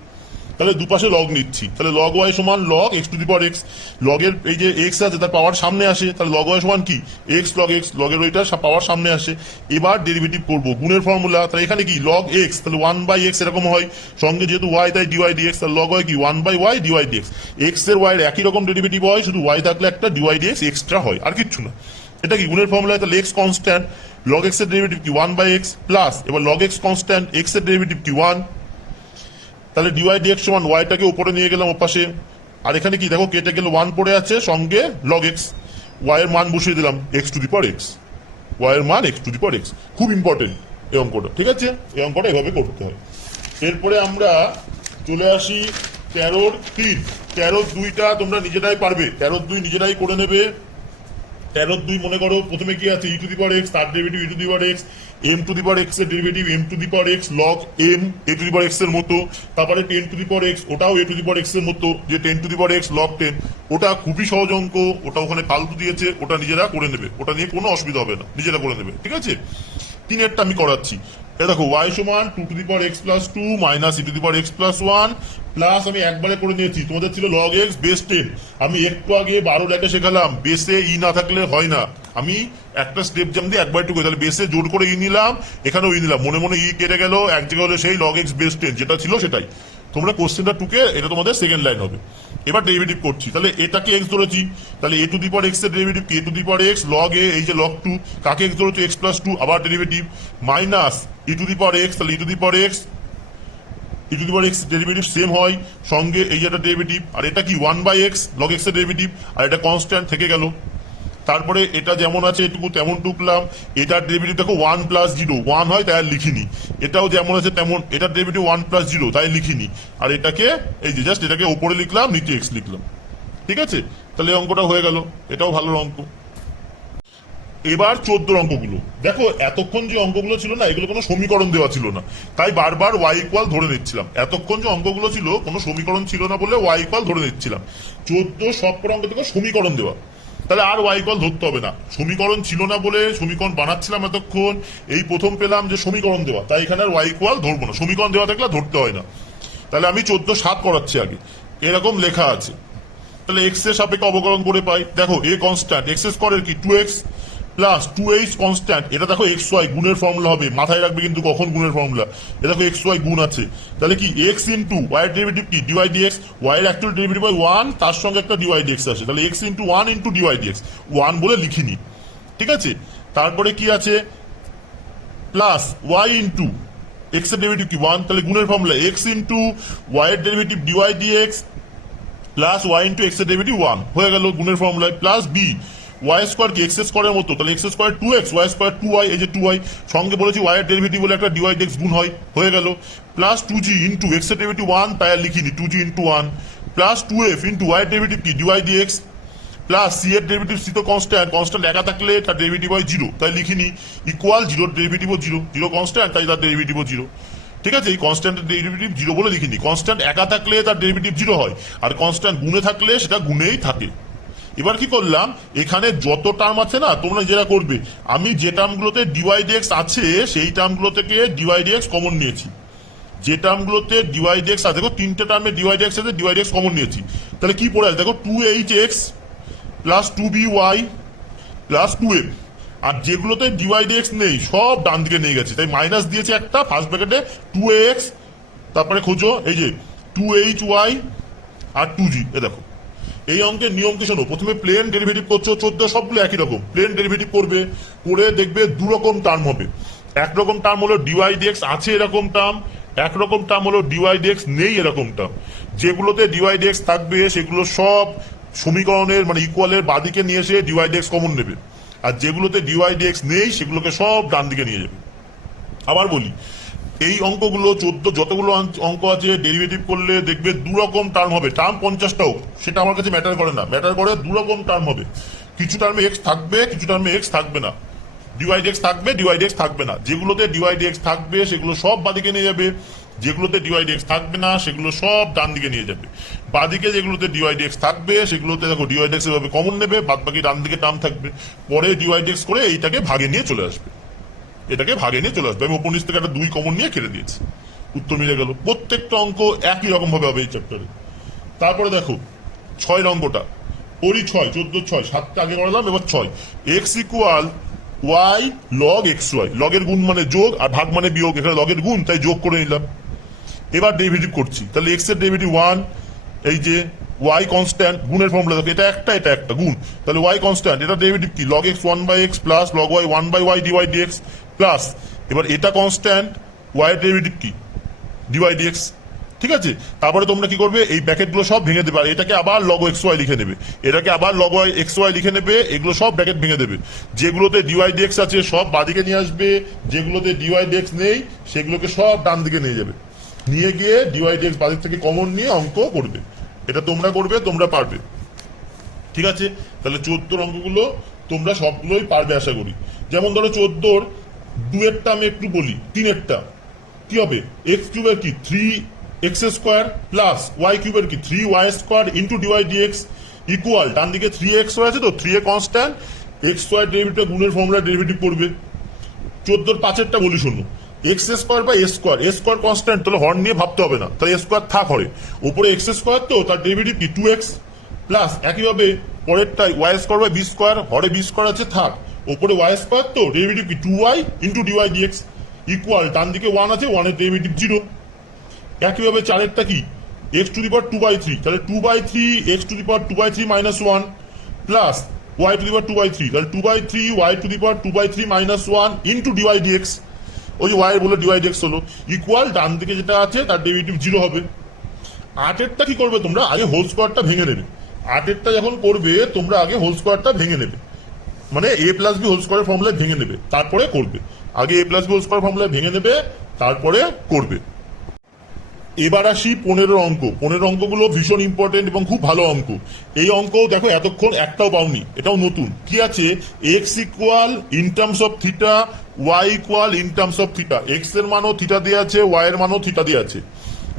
তাহলে দুপাশে লগ নিচ্ছি, তাহলে লগ ওয়াই সমান log x to the power x. লগের এই যে এক্স আছে তার পাওয়ার সামনে আসে, তাহলে লগ ওয়াই সমান কি এক্স লগ এক্স, লগের ওইটা পাওয়ার সামনে আসে। এবার ডেরিভেটিভ করবো গুণের ফর্মুলা, তাহলে এখানে কি লগ এক্স, তাহলে 1 বাই এক্স এরকম হয়, সঙ্গে যেহেতু ওয়াই তাই ডিওয়াই ডিএক্স, তাহলে লগ হয় কি 1 by y dy dx. X এর ওয়াই এর একই রকম ডেরিভেটিভ হয়, শুধু ওয়াই থাকলে একটা ডিওয়াই ডিএক্স এক্সট্রা হয়, আর কিচ্ছু না। এটা কি গুণের ফর্মুলা, তাহলে এক্স কনস্ট্যান্ট, লগ এক্স এর ডেরিভেটিভ কি 1 বাই এক্স প্লাস, এবার লগ এক্স কনস্ট্যান্ট, এক্স এর ডেরিভেটিভ কি 1, তাহলে ডিওয়াই ডিএক্স সমান ওয়াইটাকে উপরে নিয়ে গেলাম ওপাশে, আর এখানে কি দেখো কেটে গেল 1 পড়ে আছে, সঙ্গে লগ এক্স, ওয়াই এর মান বসিয়ে দিলাম x to the power x, y এর মান x to the power x. খুব ইম্পর্টেন্ট এই অঙ্কটা, ঠিক আছে, এই অঙ্কটা এভাবে করতে হয়। এরপরে আমরা চলে আসি 13-3, 13-2টা তোমরা নিজেরাই পারবে, 13-2 নিজেরাই করে নেবে। 13-2 মনে করো প্রথমে কি আছে e to the power x, তার derivative e to the power x, m to the power x এর derivative m to the power x log m a to the power x এর মতো। তারপরে 10 টু দি পাওয়ার এক্স, ওটাও এ to the power x এর মতো, যে 10 two the power x log 10, ওটা খুবই সহজ অঙ্ক, ওটা ওখানে ফালতু দিয়েছে, ওটা নিজেরা করে নেবে, ওটা নিয়ে কোনো অসুবিধা হবে না, নিজেরা করে নেবে, ঠিক আছে। 3-এরটা আমি করাচ্ছি। এটা দেখো ওয়াই সমান 2 two the power x plus 2 minus e to the power x plus 1 plus, আমি একবারে করে নিয়েছি, তোমাদের ছিল লগ এক্স বেস 10। আমি একটু আগে 12 শেখালাম, বেসে ই না থাকলে হয় না, আমি একটা স্টেপ জাম দিয়ে একবার একটু করে, তাহলে বেসে জোর করে ই নিলাম, এখানেও ই নিলাম, মনে মনে ই কেটে গেল, এক জায়গায় হলে সেই লগ এক্স বেস 10 যেটা ছিল সেটাই। তোমরা কোশ্চেনটা টুকে, এটা তোমাদের সেকেন্ড লাইন হবে। এবার ডেরিভেটিভ করছি, তাহলে এটাকে এক্স ধরেছি, তাহলে a to the power x এর ডেরিভেটিভ কি a to the power x log a, এই যে লগ 2, কাকে এক্স ধরেছি এক্স প্লাস 2, আবার derivative minus e to the power x, তাহলে e to the power x, e to the power x derivative same হয়, সঙ্গে এই যেটা ডেরিভেটিভ, আর এটা কি 1 বাই এক্স লগ এক্স এর ডেরিভেটিভ, আর এটা কনস্ট্যান্ট থেকে গেল। তারপরে এটা যেমন আছে এটুকু তেমন টুকলাম, এটার ডেরিভেটিভ দেখো 1 প্লাস 0, 1 হয় তাই আর লিখিনি, এটাও যেমন আছে তেমন, এটার ডেরিভেটিভ 1 প্লাস 0 তাই লিখিনি, আর এটাকে এই যে জাস্ট এটাকে উপরে লিখলাম, নিচে এক্স লিখলাম, ঠিক আছে। তাহলে এই অঙ্কটা হয়ে গেল, এটাও ভালো অঙ্ক। এবার 14 অঙ্কগুলো দেখো, এতক্ষণ যে অঙ্কগুলো ছিল না এগুলো কোনো সমীকরণ দেওয়া ছিল না, তাই বারবার ওয়াই ইকুয়াল ধরে নিচ্ছিলাম। এতক্ষণ যে অঙ্কগুলো ছিল কোনো সমীকরণ ছিল না বলে ওয়াই ইকুয়াল ধরে নিচ্ছিলাম। 14 সবকটা অঙ্ক থেকে সমীকরণ দেওয়া, তাহলে আর ওয়াই ইকুয়াল ধরতে হবে না। সমীকরণ ছিল না বলে সমীকরণ বানাচ্ছিলাম এতক্ষণ, এই প্রথম পেলাম যে সমীকরণ দেওয়া, তাই এখানে আর ওয়াই ইকুয়াল ধরবো না, সমীকরণ দেওয়া থাকলে ধরতে হয় না। তাহলে আমি 14 করাচ্ছি আগে, এরকম লেখা আছে। তাহলে এক্স এর সাপেক্ষে অবকলন করে পাই, দেখো এ কনস্ট্যান্ট, এক্স স্কোয়ারের কি 2x প্লাস 2h কনস্ট্যান্ট, এটা দেখো এক্স ওয়াই গুণের ফর্মুলা হবে, মাথায় রাখবে কিন্তু কখন গুণের ফর্মুলা। এটা দেখো এক্স ওয়াই গুণ আছে, তাহলে কি এক্স ইন্টু ওয়াই এর ডেরিভেটিভ কি ডিওয়াই ডিএক্স, ওয়াই এর অ্যাকচুয়াল ডেরিভেটিভ হয় 1, তার সঙ্গে একটা ডিওয়াই ডিএক্স আছে, তাহলে x into 1 into dy dx, 1 বলে লিখিনি, ঠিক আছে। তারপরে কি আছে প্লাস ওয়াই ইন্টু এক্স এর ডেরিভেটিভ কি 1, তাহলে গুণের ফর্মুলা এক্স ইন্টু ওয়াই এর derivative dy dx plus y into x এর ডেরিভেটিভ 1 হয়ে গেল গুণের ফর্মুলায়, প্লাস বি ওয়াই স্কোয়ার কি এক্স স্কোয়ারের মতো, তাহলে x square 2x, Y square 2y, এই যে 2y সঙ্গে বলেছি ওয়াই এর ডেরিভেটিভ বলে একটা ডিওয়াই ডিএক্স গুণ হয়, হয়ে গেল। প্লাস 2g ইন্টু এক্স এর ডেরিভেটিভ 1, তাই আর লিখিনি 2g into 1, plus 2f into y এর ডেরিভেটিভ কি ডিওয়াই ডিএক্স, প্লাস সি এর ডেরিভেটিভ সি তো কনস্ট্যান্ট, কনস্ট্যান্ট একা থাকলে তার ডেরিভেটিভ হয় 0, তাই লিখিনি ইকুয়াল 0 ডেরিভেটিভও 0, 0 কনস্ট্যান্ট তাই তার ডেরিভেটিভও 0, ঠিক আছে। এই কনস্ট্যান্টের ডেরিভেটিভ 0 বলে লিখিনি, কনস্ট্যান্ট একা থাকলে তার ডেরিভেটিভ 0 হয়, আর কনস্ট্যান্ট গুণে থাকলে সেটা গুণেই থাকে। এবার কি করলাম, এখানে যত টার্ম আছে না তোমরা যেটা করবে, আমি যে টার্মগুলোতে ডিওয়াই ডিএক্স আছে সেই টার্মগুলো থেকে ডিওয়াই ডিএক্স কমন নিয়েছি, যে টার্মগুলোতে ডিওয়াই ডিএক্স আছে, দেখো তিনটে টার্মে ডিওয়াই ডিএক্স আছে, ডিওয়াই ডিএক্স কমন নিয়েছি, তাহলে কি পড়ে আছে দেখো 2hx plus 2by plus 2f, আর যেগুলোতে ডিওয়াই ডিএক্স নেই সব ডান দিকে নিয়ে গেছে, তাই মাইনাস দিয়েছে একটা ফার্স্ট ব্র্যাকেটে 2ax, তারপরে খোঁজো এই যে 2hy আর 2g। এ দেখো এই অঙ্কের নিয়ম কি শোনো, প্রথমে প্লেন ডেরিভেটিভ করছো, 14 সবগুলো একই রকম প্লেন ডেরিভেটিভ করবে, করে দেখবে দু রকম টার্ম হবে। একরকম টার্ম হলো ডিওয়াই ডিএক্স আছে এরকম টার্ম, একরকম টার্ম হলো ডিওয়াই ডিএক্স নেই এরকম টার্ম। যেগুলোতে ডিওয়াই ডিএক্স থাকবে সেগুলো সব সমীকরণের মানে ইকুয়ালের বাদিকে নিয়ে এসে ডিওয়াই ডিএক্স কমন নেবে, আর যেগুলোতে ডিওয়াই ডিএক্স নেই সেগুলোকে সব ডান দিকে নিয়ে যাবে। আবার বলি, এই অঙ্কগুলো 14 যতগুলো অঙ্ক আছে ডেরিভেটিভ করলে দেখবে দু রকম টার্ম হবে, টার্ম 50টা হোক সেটা আমার কাছে ম্যাটার করে না, ম্যাটার করে দু রকম টার্ম হবে, কিছু টার্মে এক্স থাকবে কিছু টার্মে এক্স থাকবে না, ডিওয়াই ডিএক্স থাকবে ডিওয়াই ডিএক্স থাকবে না, যেগুলোতে ডিওয়াই ডিএক্স থাকবে সেগুলো সব বাদিকে নিয়ে যাবে, যেগুলোতে ডিওয়াই ডিএক্স থাকবে না সেগুলো সব ডান দিকে নিয়ে যাবে। বাদিকে যেগুলোতে ডিওয়াই ডিএক্স থাকবে সেগুলোতে দেখো ডিওয়াই ডিএক্স এভাবে কমন নেবে, বাদ বাকি ডান দিকে টার্ম থাকবে, পরে ডিওয়াই ডিএক্স করে এইটাকে ভাগে নিয়ে চলে আসবে, এটাকে ভাগে নিয়ে চলে আসবে। আমি উপর নিচ থেকে একটা 2 কমন নিয়ে কেটে দিয়েছি, উত্তর মিলে গেল। প্রত্যেকটা অঙ্ক একই রকম ভাবে হবে এই চ্যাপ্টারে। তারপরে দেখো 6 অঙ্কটা ওরই 6, 14 6, 7টা আগে করলাম, এবার 6 x equal y log x y, লগের গুণ মানে যোগ আর ভাগ মানে বিয়োগ, এখানে লগের গুণ তাই যোগ করে নিলাম। এবার ডেরিভেটিভ করছি, তাহলে এক্স এর ডেরিভেটিভ 1, এই যে ওয়াই কনস্ট্যান্ট গুণের ফর্মুলা থাকে, এটা একটা গুণ, তাহলে ওয়াই কনস্ট্যান্ট, এটা ডেরিভেটিভ কি log x 1/x plus log y 1/y dy dx plus, এবার এটা কনস্ট্যান্ট ওয়াই এর ডেরিভেটিভ কি ডিওয়াই ডিএক্স, ঠিক আছে। তারপরে তোমরা কি করবে, এই ব্র্যাকেটগুলো সব ভেঙে দেবে, আর এটাকে আবার লগ এক্স ওয়াই লিখে নেবে, এটাকে আবার লগ ওয়াই এক্স ওয়াই লিখে নেবে, এগুলো সব ব্র্যাকেট ভেঙে দেবে। যেগুলোতে ডিওয়াই ডিএক্স আছে সব বাদিকে নিয়ে আসবে, যেগুলোতে ডিওয়াই ডিএক্স নেই সেগুলোকে সব ডান দিকে নিয়ে যাবে, নিয়ে গিয়ে ডিওয়াই ডিএক্স বাদিক থেকে কমন নিয়ে অঙ্ক করবে। এটা তোমরা করবে, তোমরা পারবে, ঠিক আছে। তাহলে 14 অঙ্কগুলো তোমরা সবগুলোই পারবে আশা করি। যেমন ধরো 14 2-এরটা আমি একটু বলি, 3-এরটা কি হবে, এক্স কিউবের কি 3x স্কোয়ার প্লাস ওয়াই কিউবের কি 3y square into dy dx equal, ডান দিকে 3x আছে তো 3a constant, x y derivative গুণের ফর্মুলা ডেরিভেটিভ করবে। 14 5-এরটা বলি শোনো, এক্স স্কোয়ার বা এ স্কোয়ার কনস্ট্যান্ট, তাহলে হর নিয়ে ভাবতে হবে না, তাহলে এ স্কোয়ার থাক হরে, উপরে এক্স স্কোয়ার তো তার ডেরিভেটিভ কি 2x প্লাস একইভাবে পরেরটাই y square by b square, হরে বি স্কোয়ার আছে থাক, উপরে ওয়াই স্কোয়ার তো ডেরিভেটিভ কি 2y into dy dx equal, ডান দিকে 1 আছে 1 এর ডেরিভেটিভ 0। একইভাবে 4-এরটা কি x টু দি পাওয়ার 2/3, তাহলে 2/3 x to the power 2/3 minus 1 plus y to the power 2/3, তাহলে 2/3 y to the power 2/3 minus 1 into dy d x, ওই যে y এর বলে ডিওয়াই ডিএক্স হলো ইকুয়াল, ডান দিকে যেটা আছে তার ডেরিভেটিভ 0 হবে। 8-এরটা কি করবে তোমরা, আগে হোল স্কোয়ারটা ভেঙে নেবে, 8-এরটা যখন করবে তোমরা আগে হোল স্কোয়ারটা ভেঙে নেবে, মানে a প্লাস বি হোল স্কোয়ারের ফর্মুলায় ভেঙে নেবে তারপরে করবে, আগে a plus b whole square ফর্মুলায় ভেঙে নেবে তারপরে করবে। এবার আসি 15 অঙ্ক। 15 অঙ্কগুলো ভীষণ ইম্পর্টেন্ট এবং খুব ভালো অঙ্ক। এই অঙ্ক দেখো এতক্ষণ একটাও পাওনি, এটাও নতুন। কি আছে? X equal in terms of theta, y equal in terms of theta. X এর মানও থিটা দিয়ে আছে, ওয়াই এর মানও থিটা দিয়ে আছে।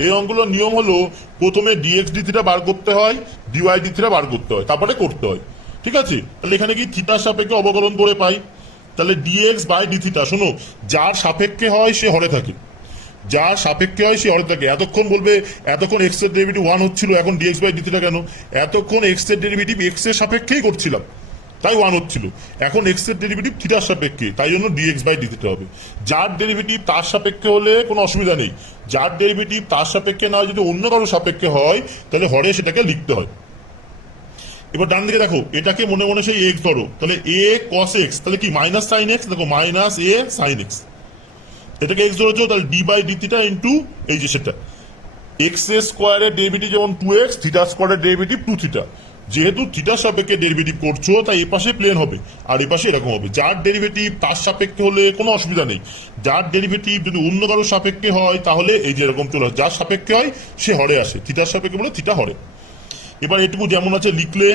এই অঙ্কগুলোর নিয়ম হলো প্রথমে ডিএক্স ডি থিটা বার করতে হয়, ডিওয়াই ডি থিটা বার করতে হয়, তারপরে করতে হয়। ঠিক আছে? তাহলে এখানে কি থিটার সাপেক্ষে অবকলন করে পাই। তাহলে ডিএক্স বাই ডি থিটা, শোনো, যার সাপেক্ষে হয় সে হরে থাকে, যার সাপেক্ষে হয় সে হরে থাকে। এতক্ষণ বলবে এতক্ষণ এক্স এর ডেরিভেটিভ 1 হচ্ছিল, এখন ডিএক্স বাই ডিথিটা কেন? এতক্ষণ এক্স এর ডেরিভেটিভ এক্স এর সাপেক্ষেই করছিলাম, তাই 1 হচ্ছিল। এখন এক্স এর ডেরিভেটিভ থিটার সাপেক্ষে, তাই জন্য ডিএক্স বাই ডিথিটা হবে। যার ডেরিভেটিভ তার সাপেক্ষে হলে কোনো অসুবিধা নেই, যার ডেরিভেটিভ তার সাপেক্ষে না হয় যদি অন্য কারো সাপেক্ষে হয় তাহলে হরে সেটাকে লিখতে হয়। এবার ডান দিকে দেখো, এটাকে মনে মনে সেই এক্স ধরো, তাহলে এ কস এক্স, তাহলে কি মাইনাস সাইন এক্স, দেখো মাইনাস এ সাইন এক্স, এটাকে এক্স ধরেছো, তাহলে d by d theta into এই যে সেটা এক্স স্কোয়ারের ডেরিভেটিভ যেমন 2x, থিটা স্কোয়ারের ডেরিভেটিভ 2 থিটা। যেহেতু থিটার সাপেক্ষে ডেরিভেটিভ করছো তাই এ পাশে প্লেন হবে আর এ পাশে এরকম হবে। যার ডেরিভেটিভ তার সাপেক্ষে হলে কোনো অসুবিধা নেই, যার ডেরিভেটিভ যদি অন্য কারোর সাপেক্ষে হয় তাহলে এই যে এরকম চলে আসে, যার সাপেক্ষে হয় সে হরে আসে, থিটার সাপেক্ষে বলে থিটা হরে। এবার এটুকু যেমন আছে লিখলে,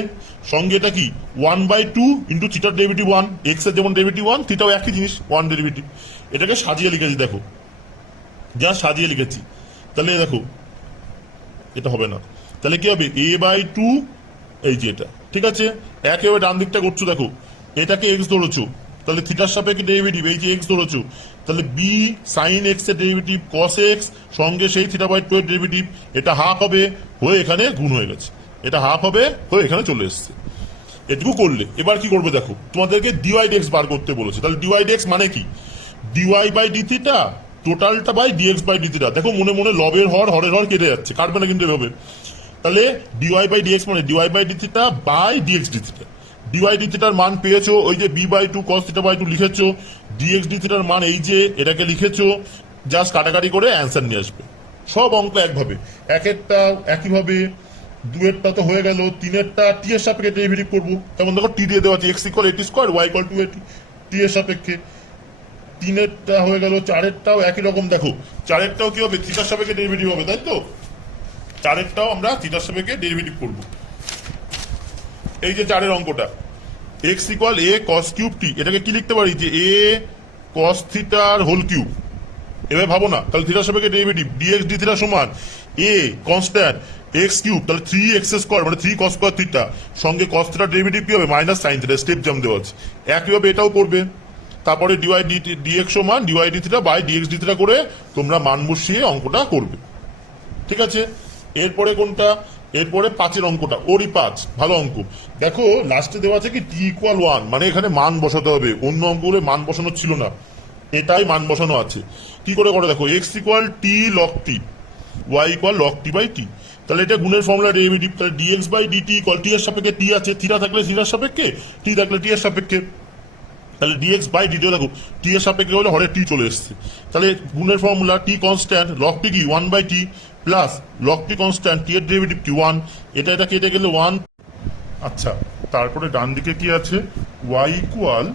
সঙ্গে এটা কি 1/2 ইন্টু থিটার ডেরিভেটিভ 1, এক্স এর যেমন ডেরিভেটিভ 1, থিটাও একই জিনিস 1 ডেরিভেটিভ। এটাকে সাজিয়ে লিখেছি, দেখো যা সাজিয়ে লিখেছি। তাহলে দেখো এটা হবে না, তাহলে কি হবে a/2, এই যে এটা, ঠিক আছে। একেবারে ডান দিকটা করছো, দেখো এটাকে এক্স ধরেছো, তাহলে থিটার সাপেক্ষে ডেরিভেটিভ এই যে এক্স ধরেছো, তাহলে বি সাইন এক্স এর ডেরিভেটিভ কস এক্স, সঙ্গে সেই থিটা/2 এর ডেরিভেটিভ, এটা হাফ হবে হয়ে এখানে গুণ হয়ে গেছে, এটা হাফ হবে হয়ে এখানে চলে এসছে। এটুকু করলে এবার কি করবে দেখো, তোমাদেরকে ডিওয়াই ডি এক্স বার করতে বলেছে। তাহলে ডিওয়াই ডি এক্স মানে কি? ডিওয়াই বাই ডি থিটা টোটালটা by dx by d theta. দেখো মনে মনে লবের হর হরের হর কেটে যাচ্ছে, কাটবে না কিন্তু এভাবে। তাহলে ডিওয়াই বাই ডিএক্স মানে dy by d theta by dx d theta. Dy d থিটার মান পেয়েছো, ওই যে b/2 cos θ/2 লিখেছো, ডিএক্স ডি থিটার মান এই যে এটাকে লিখেছো, জাস্ট কাটাকাটি করে অ্যান্সার নিয়ে আসবে। সব অঙ্ক একভাবে, একেরটা একইভাবে, দুয়েরটা তো হয়ে গেল, তিনেরটা টি এর সাপেক্ষে ডেরিভেটিভ করবো। যেমন দেখো টি দিয়ে দেওয়া আছে এক্স ইকুয়াল এটি স্কোয়ার, ওয়াই ইকুয়াল 280, টি এর সাপেক্ষে। তিনেরটা হয়ে গেল, চারেরটাও একই রকম, দেখো চারেরটাও কি হবে, থিটার সাপেক্ষে ডেরিভেটিভ হবে, তাই তো? চারেরটাও আমরা থিটার সাপেক্ষে ডেরিভেটিভ করব। এই যে চারের অঙ্কটা এক্স ইকুয়াল এ কস কিউব টি, এটাকে কি লিখতে পারি যে এ কস থিটার হোল কিউব। এভাবে ভাবো না, তাহলে থিটার সাপেক্ষে ডেরিভেটিভ ডিএক্স ডি থিটা সমান এ কনস্ট্যান্ট এক্স কিউব, তাহলে 3x স্কোয়ার মানে 3 cos স্কোয়ার থিটা, সঙ্গে কস থিটার ডেরিভেটিভ কি হবে মাইনাস সাইন থিটা, স্টেপ জাম দেওয়া আছে। একইভাবে এটাও করবে। তারপরে ডিওয়াই ডিএক্স সমান dy d theta by dx d theta করে তোমরা মান বসিয়ে অঙ্কটা করবে, ঠিক আছে। এরপরে কোনটা? এরপরে 5 অঙ্কটা, ওরই 5, ভালো অঙ্ক। দেখো লাস্টে দেওয়া আছে কি টি ইকুয়াল 1, মানে এখানে মান বসাতে হবে, অন্য অঙ্কগুলো মান বসানো ছিল না, এটাই মান বসানো আছে। কি করে করে দেখো, x equal t log t, y equal log t by t. তাহলে এটা গুণের ফর্মুলা ডেরিভেটিভ, তাহলে d x by d t equal t এর সাপেক্ষে টি আছে, থিটা থাকলে থিটার সাপেক্ষে, টি থাকলে টি এর সাপেক্ষে। তাহলে ডিএক্স বাই ডিটি দেখো টি এর সাপেক্ষে হলে হরে টি চলে এসছে। তাহলে গুণের ফর্মুলা টি কনস্ট্যান্ট, লক টি কি 1/t প্লাস লক টি কনস্ট্যান্ট, টি এর ডেরিভেটিভ কি 1, এটা কেটে গেলে 1। আচ্ছা, তারপরে ডান দিকে কি আছে, y equal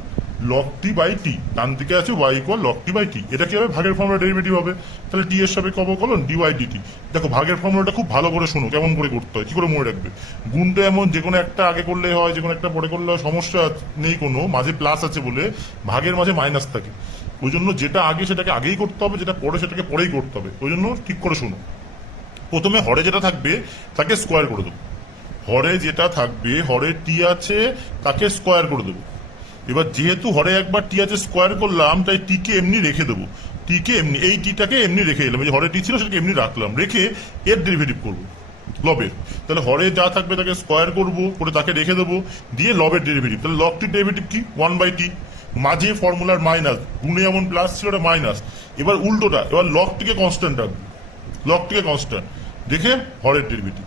log t by t, ডান দিকে আছে y equal log t by t. এটা কি হবে, ভাগের ফর্মুলা ডেরিভেটিভ হবে। তাহলে টি এর সাপেক্ষে অবকলন ডিওয়াই ডিটি। দেখো ভাগের ফর্মুলাটা খুব ভালো করে শোনো, কেমন করে করতে হয়, কি করে মনে রাখবে। গুণটা এমন যে কোনো একটা আগে করলে হয়, যে কোনো একটা পরে করলে হয়, সমস্যা নেই কোনো, মাঝে প্লাস আছে বলে ভাগের মাঝে মাইনাস থাকে, ওই জন্য যেটা আগে সেটাকে আগেই করতে হবে, যেটা পরে সেটাকে পরেই করতে হবে। ওই জন্য ঠিক করে শোনো, প্রথমে হরে যেটা থাকবে তাকে স্কোয়ার করে দেবো, হরে যেটা থাকবে, হরে টি আছে তাকে স্কোয়ার করে দেবো। এবার যেহেতু হরে একবার টি আছে স্কোয়ার করলাম, তাই টিকে এমনি রেখে দেবো, টিকে এমনি, এই টিটাকে এমনি রেখে এলাম, যে হরে টি ছিল সেটাকে এমনি রাখলাম, রেখে এর ডেরিভেটিভ করবো লবের। তাহলে হরে যা থাকবে তাকে স্কোয়ার করবো, করে তাকে রেখে দেবো, দিয়ে লবের ডেরিভেটিভ। তাহলে লব টির ডেরিভেটিভ কি 1/t, মাঝে ফর্মুলার মাইনাস, গুণে যেমন প্লাস ছিল ওটা মাইনাস। এবার উল্টোটা, এবার লগ টিকে কনস্ট্যান্ট রাখবো, লগ টিকে কনস্ট্যান্ট রেখে হরের ডেরিভেটিভ,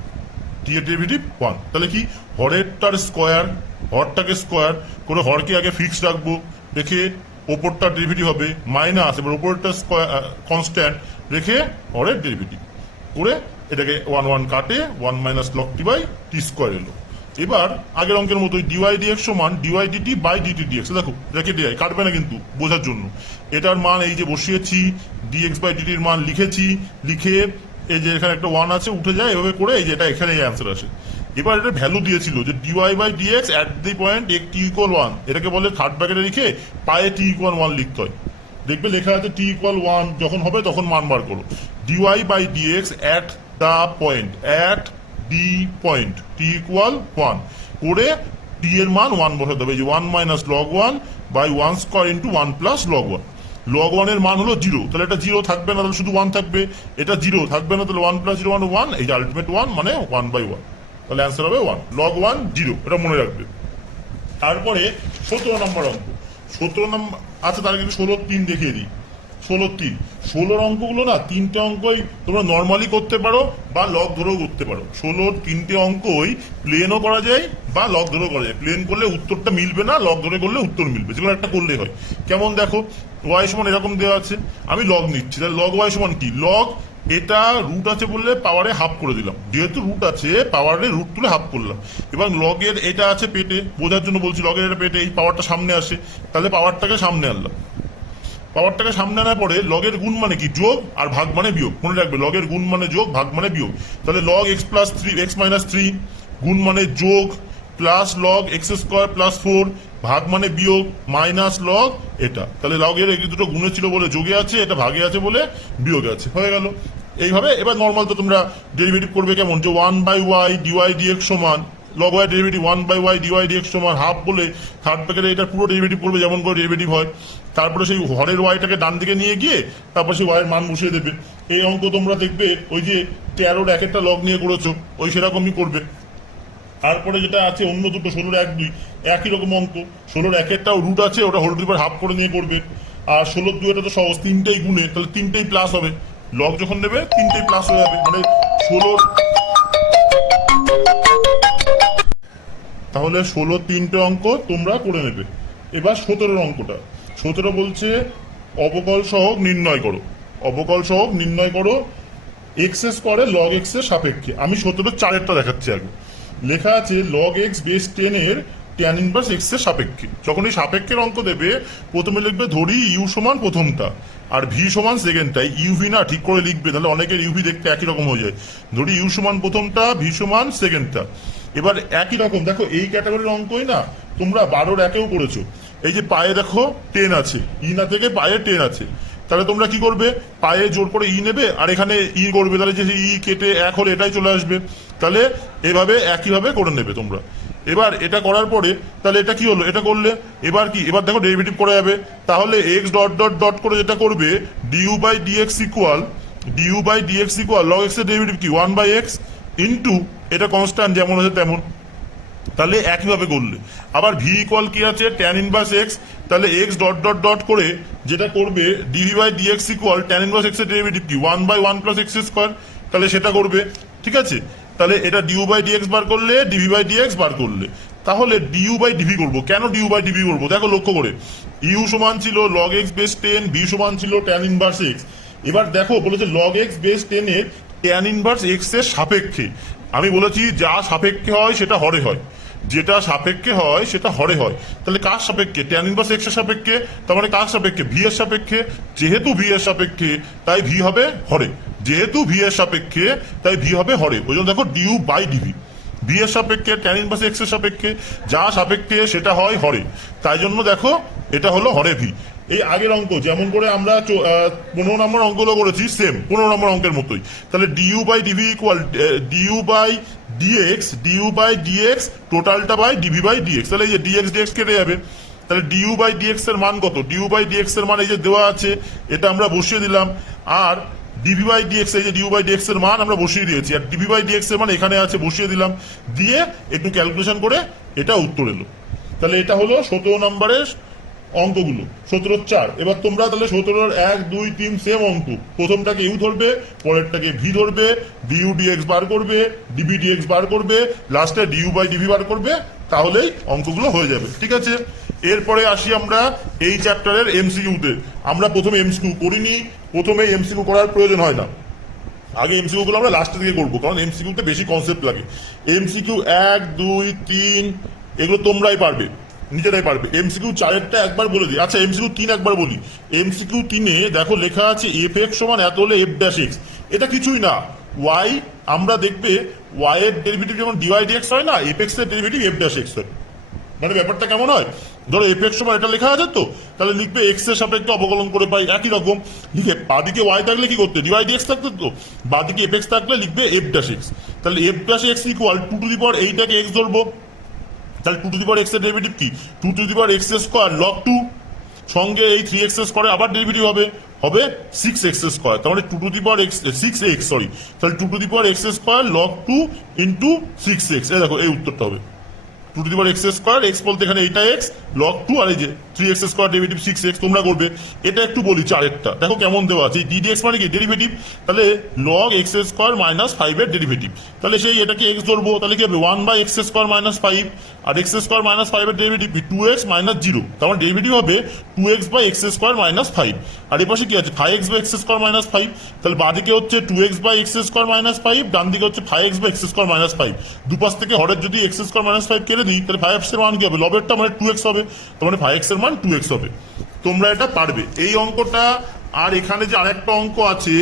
টি এর ডেরিভেটিভ 1। তাহলে কি হরেরটার স্কোয়ার, হরটাকে স্কোয়ার করে হরকে আগে ফিক্স রাখবো, রেখে ওপরটার ডেরিভেটিভ হবে মাইনাস, এবার ওপরটা স্কোয়ার কনস্ট্যান্ট রেখে হরের ডেরিভেটিভ করে এটাকে 1 কাটে, 1 minus log t by t square এলো। এবার আগের অঙ্কের মতোই ডিওয়াই ডিএক্স সমান dy dt by dt dx, দেখো রেখে দেয়, কাটবে না কিন্তু বোঝার জন্য। এটার মান এই যে বসিয়েছি, ডিএক্স বাই ডিটির মান লিখেছি, লিখে এই যে এখানে একটা 1 আছে, উঠে যায়, এভাবে করে এই যে এটা এখানে অ্যান্সার আসে। এবার এটা ভ্যালু দিয়েছিল যে dy by dx at the point t equal 1, এটাকে বলে থার্ড ব্র্যাকেটে লিখে পায়ে টি ইকুয়াল 1 লিখতে হয়। দেখবে লেখা আছে টি ইকুয়াল 1 যখন হবে তখন মান বার করো। Dy by dx at the point, at the point t equal 1 করে টি এর মান 1 বসাতে হবে। এই যে 1 minus log 1 by 1 square into 1 plus log 1। Log 1 এর মান হলো 0, তাহলে এটা 0 থাকবে না, তাহলে শুধু 1 থাকবে। এটা 0 থাকবে না, তাহলে 1 প্লাস 0 1 1, এই যে আলটিমেট 1 মানে 1 বাই 1, তাহলে অ্যান্সার হবে 1। লগ 1 0, এটা মনে রাখবে। তারপরে 17 নম্বর অঙ্ক। 17 নম্বর আচ্ছা, তার কিন্তু 16-3 দেখিয়ে দিই। 16-3, 16 অঙ্কগুলো না তিনটে অঙ্কই তোমরা নর্মালি করতে পারো বা লগ ধরেও করতে পারো। 16 তিনটে অঙ্কই প্লেনও করা যায় বা লগ ধরেও করা যায়। প্লেন করলে উত্তরটা মিলবে না, লগ ধরে করলে উত্তর মিলবে, যেগুলো একটা করলেই হয়। কেমন দেখো, ওয়াই সমান এরকম দেওয়া আছে, আমি লগ নিচ্ছি, তাহলে লগ ওয়াই সমান কি, লগ এটা রুট আছে বললে পাওয়ারে হাফ করে দিলাম, যেহেতু রুট আছে পাওয়ারে রুট তুলে হাফ করলাম। এবং লগের এটা আছে পেটে, বোঝার জন্য বলছি, লগের এটা পেটে, এই পাওয়ারটা সামনে আসে, তাহলে পাওয়ারটাকে সামনে আনলাম। পাওয়ারটাকে সামনে আনার পরে লগের গুণ মানে কি, যোগ, আর ভাগ মানে বিয়োগ। মনে রাখবে লগের গুণ মানে যোগ, ভাগ মানে বিয়োগ। তাহলে log x plus 3 x minus 3 গুণ মানে যোগ, plus log x square plus 4 ভাগ মানে বিয়োগ, মাইনাস লগ এটা। তাহলে লগের এই দুটো গুণে ছিল বলে যোগে আছে, এটা ভাগে আছে বলে বিয়োগে আছে, হয়ে গেল। এইভাবে এবার নর্মাল তো তোমরা ডেরিভেটিভ করবে কেমন, যে 1 বাই ওয়াই ডিওয়াই ডিএক্স সমান log y derivative 1 by y dy dx সমান হাফ বলে থার্ড ব্র্যাকেটে এটা পুরো ডেরিভেটিভ করবে যেমন করে ডেরিভেটিভ হয়। তারপরে সেই হরের ওয়াইটাকে ডান দিকে নিয়ে গিয়ে তারপর সেই ওয়াইয়ের মান বসিয়ে দেবে। এই অঙ্ক তোমরা দেখবে ওই যে 13-র এক একটা লগ নিয়ে করেছো, ওই সেরকমই করবে। তারপরে যেটা আছে অন্য দুটো 16-র 1 2 একই রকম অঙ্ক, 16-র 1 একটাও রুট আছে, ওটা হোল টু হাফ করে নিয়ে করবে। আর 16-র 2 এটা তো সহজ, তিনটেই গুণে, তাহলে তিনটেই প্লাস হবে। লগ যখন নেবে তিনটেই প্লাস হয়ে যাবে, মানে 16 তাহলে 16 তিনটে অঙ্ক তোমরা করে নেবে। এবার 17-র অঙ্কটা, 17 বলছে অবকল সহগ নির্ণয় করো। অবকল সহগ নির্ণয় করো এক্স স্কোয়ারে লগ এক্স এর সাপেক্ষে। আমি 17 4-এরটা দেখাচ্ছি আগে। লেখা আছে লগ এক্স বেস 10 এর ট্যান ইনভার্স এক্স এর সাপেক্ষে। যখন এই সাপেক্ষের অঙ্ক দেবে প্রথমে লিখবে ধরি ইউ সমান প্রথমটা আর ভি সমান সেকেন্ডটা। ইউভি না ঠিক করে লিখবে, তাহলে অনেকের ইউভি দেখতে একই রকম হয়ে যায়। ধরি ইউ সমান প্রথমটা, ভি সমান সেকেন্ডটা। এবার একই রকম দেখো এই ক্যাটাগরির অঙ্কই না তোমরা 12-র 1-এও করেছো। এই যে পায়ে দেখো 10 আছে, ই না থেকে পায়ে 10 আছে, তাহলে তোমরা কি করবে, পায়ে জোর করে ই নেবে আর এখানে ই করবে, তাহলে যে ই কেটে 1 হলে এটাই চলে আসবে। তাহলে এভাবে একইভাবে করে নেবে তোমরা। এবার এটা করার পরে তাহলে এটা কি হলো, এটা করলে এবার কি, এবার দেখো ডেরিভেটিভ করা যাবে। তাহলে এক্স ডট ডট ডট করে যেটা করবে du by dx equal, du by dx equal log x এর ডেরিভেটিভ কি 1 বাই এক্স ইন্টু এটা কনস্ট্যান্ট যেমন আছে তেমন। তাহলে একইভাবে করলে আবার ভি ইকুয়াল কি আছে ট্যান ইনভার্স এক্স, তাহলে এক্স ডট ডট ডট করে যেটা করবে dv by dx equal tan inverse x এর ডেরিভেটিভ কি 1 বাই 1 প্লাস এক্স স্কোয়ার, তাহলে সেটা করবে। ঠিক আছে, তাহলে এটা ডিউ বাই ডিএক্স বার করলে, ডিভি বাই ডিএক্স বার করলে, তাহলে ডিউ বাই ডিভি করবো। কেন ডিউ বাই ডিভি করবো দেখো লক্ষ্য করে, ইউ সমান ছিল লগ এক্স বেস 10, ভি সমান ছিল ট্যান ইনভার্স এক্স। এবার দেখো বলেছে লগ এক্স বেস 10 এর ট্যান ইনভার্স এক্স এর সাপেক্ষে। আমি বলেছি যা সাপেক্ষে হয় সেটা হরে হয়, যেটা সাপেক্ষে হয় সেটা হরে হয়। তাহলে কার সাপেক্ষে, ট্যান ইনভার্স এক্স এর সাপেক্ষে, তার মানে কার সাপেক্ষে, ভি এর সাপেক্ষে। যেহেতু ভি এর সাপেক্ষে তাই ভি হবে হরে, যেহেতু ভি এর সাপেক্ষে তাই ভি হবে হরে। ওই জন্য দেখো ডিউ বাই ডিভি, ভি এর সাপেক্ষে ট্যান ইনভার্স এক্স এর সাপেক্ষে, যা সাপেক্ষে সেটা হয় হরে, তাই জন্য দেখো এটা হলো হরে ভি। এই আগের অঙ্ক যেমন করে আমরা 15 নম্বর অঙ্কগুলো করেছি সেম 15 নম্বর অঙ্কের মতোই। তাহলে du by dv equal du by dx, du by dx টোটালটা বাই ডিভি বাই ডিএক্স। তাহলে এই যে ডিএক্স ডিএক্স কেটে যাবে, তাহলে ডিউ বাই ডিএক্স এর মান কত, ডিউ বাই ডিএক্স এর মান এই যে দেওয়া আছে এটা আমরা বসিয়ে দিলাম, আর ডিভি বাই ডিএক্স এই যে ডিউ বাই ডিএক্স এর মান আমরা বসিয়ে দিয়েছি, আর ডিভি বাই ডিএক্স এর মান এখানে আছে বসিয়ে দিলাম, দিয়ে একটু ক্যালকুলেশন করে এটা উত্তর এলো। তাহলে এটা হলো 17 নম্বরের অঙ্কগুলো, 17-র 4। এবার তোমরা তাহলে 17-র 1 2 3 সেম অঙ্ক, প্রথমটাকে ইউ ধরবে, পরেরটাকে ভি ধরবে, ডিউ ডিএক্স বার করবে, ডিভি ডিএক্স বার করবে, লাস্টে ডিউ বাই ডিভি বার করবে, তাহলেই অঙ্কগুলো হয়ে যাবে। ঠিক আছে, এরপরে আসি আমরা এই চ্যাপ্টারের এমসিকিউতে। আমরা প্রথমে এমসিকিউ করিনি, প্রথমে এমসিকিউ করার প্রয়োজন হয় না, আগে এমসিকিউ গুলো আমরা লাস্টের দিকে করবো, কারণ এমসিকিউতে বেশি কনসেপ্ট লাগে। এমসিকিউ 1 2 3 এগুলো তোমরাই পারবে, নিজেরাই পারবে। এমসিকিউ 4-এরটা একবার বলে দিই। আচ্ছা এমসিকিউ 3 একবার বলি। এমসিকিউ 3-এ দেখো লেখা আছে এফ এক্স সমান এত হলে এফ ড্যাশ এক্স, এটা কিছুই না, ওয়াই আমরা দেখবে ওয়াই এর ডেরিভেটিভ যখন ডিওয়াই ডিএক্স হয় না, এফএক্স এর ডেরিভেটিভ এফ ড্যাশ এক্স হয়। মানে ব্যাপারটা কেমন হয়, ধরো এফ এক্স সময় এটা লেখা আছে তো, তাহলে লিখবে এক্স এর সাপেক্ষে অবকলন করে পাই, একই রকম লিখে বাদিকে ওয়াই থাকলে কি করতে ডিওয়াই ডিএক্স থাকতো তো, বাদিকে এফ এক্স থাকলে লিখবে এফ ড্যাশ এক্স। তাহলে f dash x equal to two the power এইটাকে এক্স ধরবো, তাহলে two two the power x এর ডেরিভেটিভ কি two two the power x square log two, সঙ্গে এই থ্রি এক্স স্কোয়ারে আবার ডেরিভেটিভ হবে হবে সিক্স এক্স স্কোয়ার, তার মানে two two the power x six x sorry, তাহলে two two the power x square log two into six x. এই দেখো এই উত্তরটা হবে two two the power x square, x বলতে এখানে এইটা এক্স লগ টু, আর এই যে three x square derivative six x তোমরা করবে। এটা একটু বলি চারেরটা দেখো কেমন দেওয়া আছে, ডিডিএক্স মানে কি ডেরিভেটিভ, তাহলে log x square minus five এর ডেরিভেটিভ, তাহলে সেই এটাকে এক্স ধরবো, তাহলে কি হবে one by x square minus five, আর এক্স স্কোয়ার মাইনাস ফাইভ এর derivative two x minus zero, তার মানে ডেরিভেটিভ হবে two x by x square minus five, আর এপাশে কি আছে five x by x square minus five, তাহলে বাদিকে হচ্ছে two x by x square minus five, ডান দিকে হচ্ছে five x by x square minus five, দুপাশ থেকে হরের যদি এক্স স্কোয়ার মাইনাস ফাইভ কেটে দিই তাহলে ফাইভ এক্স এর মান কি হবে, লবেরটা মানে টু এক্স হবে, তার মানে ফাইভ এক্স এর মান টু এক্স হবে। তোমরা এটা পারবে এই অঙ্কটা। আর এখানে যে আরেকটা অঙ্ক আছে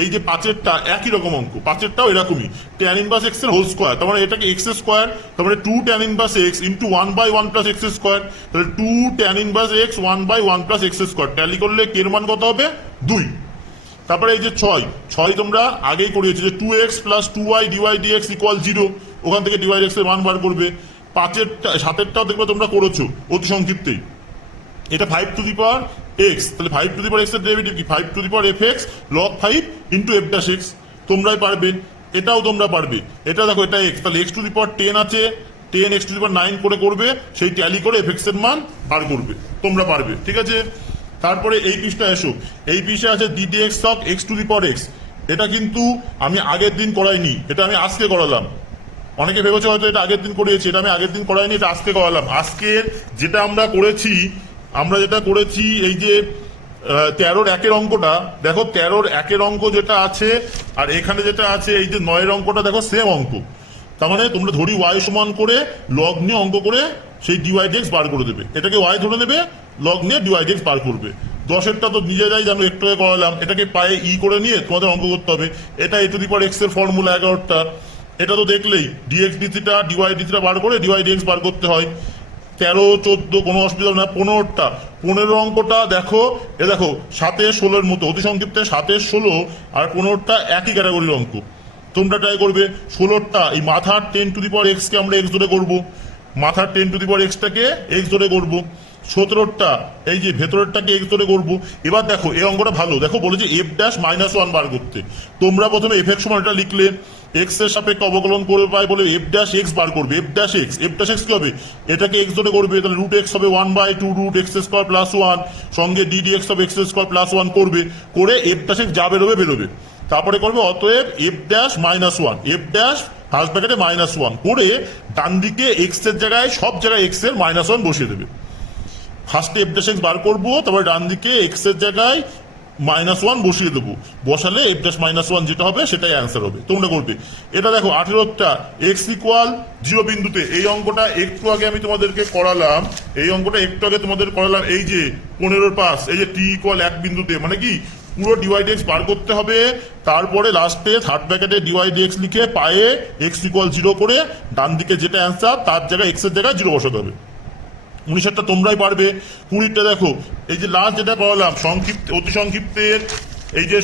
এই যে পাঁচেরটা, একই রকম অঙ্ক, পাঁচেরটাও এরকমই ট্যান ইনভার্স এক্স এর হোল স্কোয়ার, তার মানে এটাকে এক্স স্কোয়ার, তার মানে two tan inverse x into one by one plus x square, তাহলে two tan inverse x one by one plus x square, tally করলে কের মান কত হবে দুই। তারপরে এই যে ছয়, ছয় তোমরা আগেই করিয়েছো যে two x plus two y dy dx equal zero, ওখান থেকে ডিওয়াই এক্স এর মান বার করবে। পাঁচেরটা সাতেরটাও দেখবে তোমরা করেছো অতি সংক্ষিপ্তেই, এটা five to the power x, তাহলে five to the power x এর ডেরিভেটিভ কি five to the power f x log five into f dash x, তোমরাই পারবে, এটাও তোমরা পারবে। এটা দেখো এটা এক্স, তাহলে x to the power ten আছে, ten x to the power nine করে করবে, সেই ট্যালি করে এফ এক্স এর মান বার করবে, তোমরা পারবে, ঠিক আছে। তারপরে এই পৃষ্ঠা এসো, এই পৃষ্ঠা আছে DD x of x to the power x, এটা কিন্তু আমি আগের দিন করাইনি, এটা আমি আজকে করালাম। অনেকে ভেবেছে হয়তো এটা আগের দিন করিয়েছি, এটা আমি আগের দিন করাইনি, এটা আজকে করালাম। আজকের যেটা আমরা করেছি, আমরা যেটা করেছি এই যে 13-র একের অঙ্কটা দেখো, 13-র একের অঙ্ক যেটা আছে আর এখানে যেটা আছে এই যে 9-এর অঙ্কটা দেখো সেম অঙ্ক, তার মানে তোমরা ধরি ওয়াই সমান করে লগ নিয়ে অঙ্ক করে সেই ডিওয়াই ডিএক্স বার করে দেবে, এটাকে ওয়াই ধরে নেবে, লগ নিয়ে ডিওয়াই ডিএক্স বার করবে। 10-এরটা তো নিজেরাই জানো, একটু আগে করালাম, এটাকে পায়ে ই করে নিয়ে তোমাদের অঙ্ক করতে হবে। এটা এ টু দি পাওয়ার এক্স এর ফর্মুলা 11টা, এটা তো দেখলেই ডিএক্স ডিসিটা ডিওয়াই ডিসিটা বার করে ডিওয়াই ডিএক্স বার করতে হয়। 13, 14 কোনো অসুবিধা না। 15টা, 15 অঙ্কটা দেখো, এ দেখো 7-16-এর মতো অতি সংক্ষিপ্তে 7-16 আর 15টা একই ক্যাটাগরির অঙ্ক, তোমরা ট্রাই করবে। 16টা এই মাথার 10 টু দি পাওয়ার এক্স কে আমরা এক্স ধরে করবো, মাথার 10 টু দি পাওয়ার এক্সটাকে এক্স ধরে করবো। 17টা এই যে ভেতরেরটাকে এক্স ধরে করবো। এবার দেখো এই অঙ্কটা ভালো, দেখো বলেছে এফ ড্যাশ মাইনাস ওয়ান বার করতে, তোমরা প্রথমে এফ এক্স সমান এটা লিখলে, এক্স এর সাপেক্ষে অবকলন করে পাই বলে এফ ড্যাশ এক্স বার করবে, f dash x, f dash x কি হবে, এটাকে এক্স ধরে করবে, তাহলে রুট এক্স হবে one by two root x square plus one, সঙ্গে ডিডি এক্স হবে এক্স স্কোয়ার প্লাস ওয়ান করবে, করে এফ ড্যাশ এক্স যা বেরোবে বেরোবে, তারপরে করবে অতএব f dash minus one, f dash first ব্র্যাকেটে মাইনাস ওয়ান করে ডান দিকে এক্স এর জায়গায় সব জায়গায় এক্স এর মাইনাস ওয়ান বসিয়ে দেবে। ফার্স্টে এফ ড্যাশ এক্স বার করবো, তারপরে ডান দিকে এক্স এর জায়গায় মাইনাস ওয়ান বসিয়ে দেবো, বসালে এফ ড্যাশ মাইনাস ওয়ান যেটা হবে সেটাই অ্যান্সার হবে, তোমরা করবে। এটা দেখো 18টা এক্স ইকুয়াল 0 বিন্দুতে, এই অঙ্কটা একটু আগে আমি তোমাদেরকে করালাম, এই অঙ্কটা একটু আগে তোমাদের করালাম, এই যে 15-র পাস, এই যে টি ইকুয়াল 1 বিন্দুতে, মানে কি পুরো ডিওয়াই ডিএক্স বার করতে হবে, তারপরে লাস্টে থার্ড ব্র্যাকেটে ডিওয়াই ডিএক্স লিখে পায়ে এক্স ইকুয়াল 0 করে ডান দিকে যেটা অ্যান্সার তার জায়গায় এক্স এর জায়গায় 0 বসাতে হবে। 19টা তোমরাই পারবে। 20টা দেখো এই যে লাস্ট যেটা করালাম সংক্ষিপ্ত অতি সংক্ষিপ্তের এই যে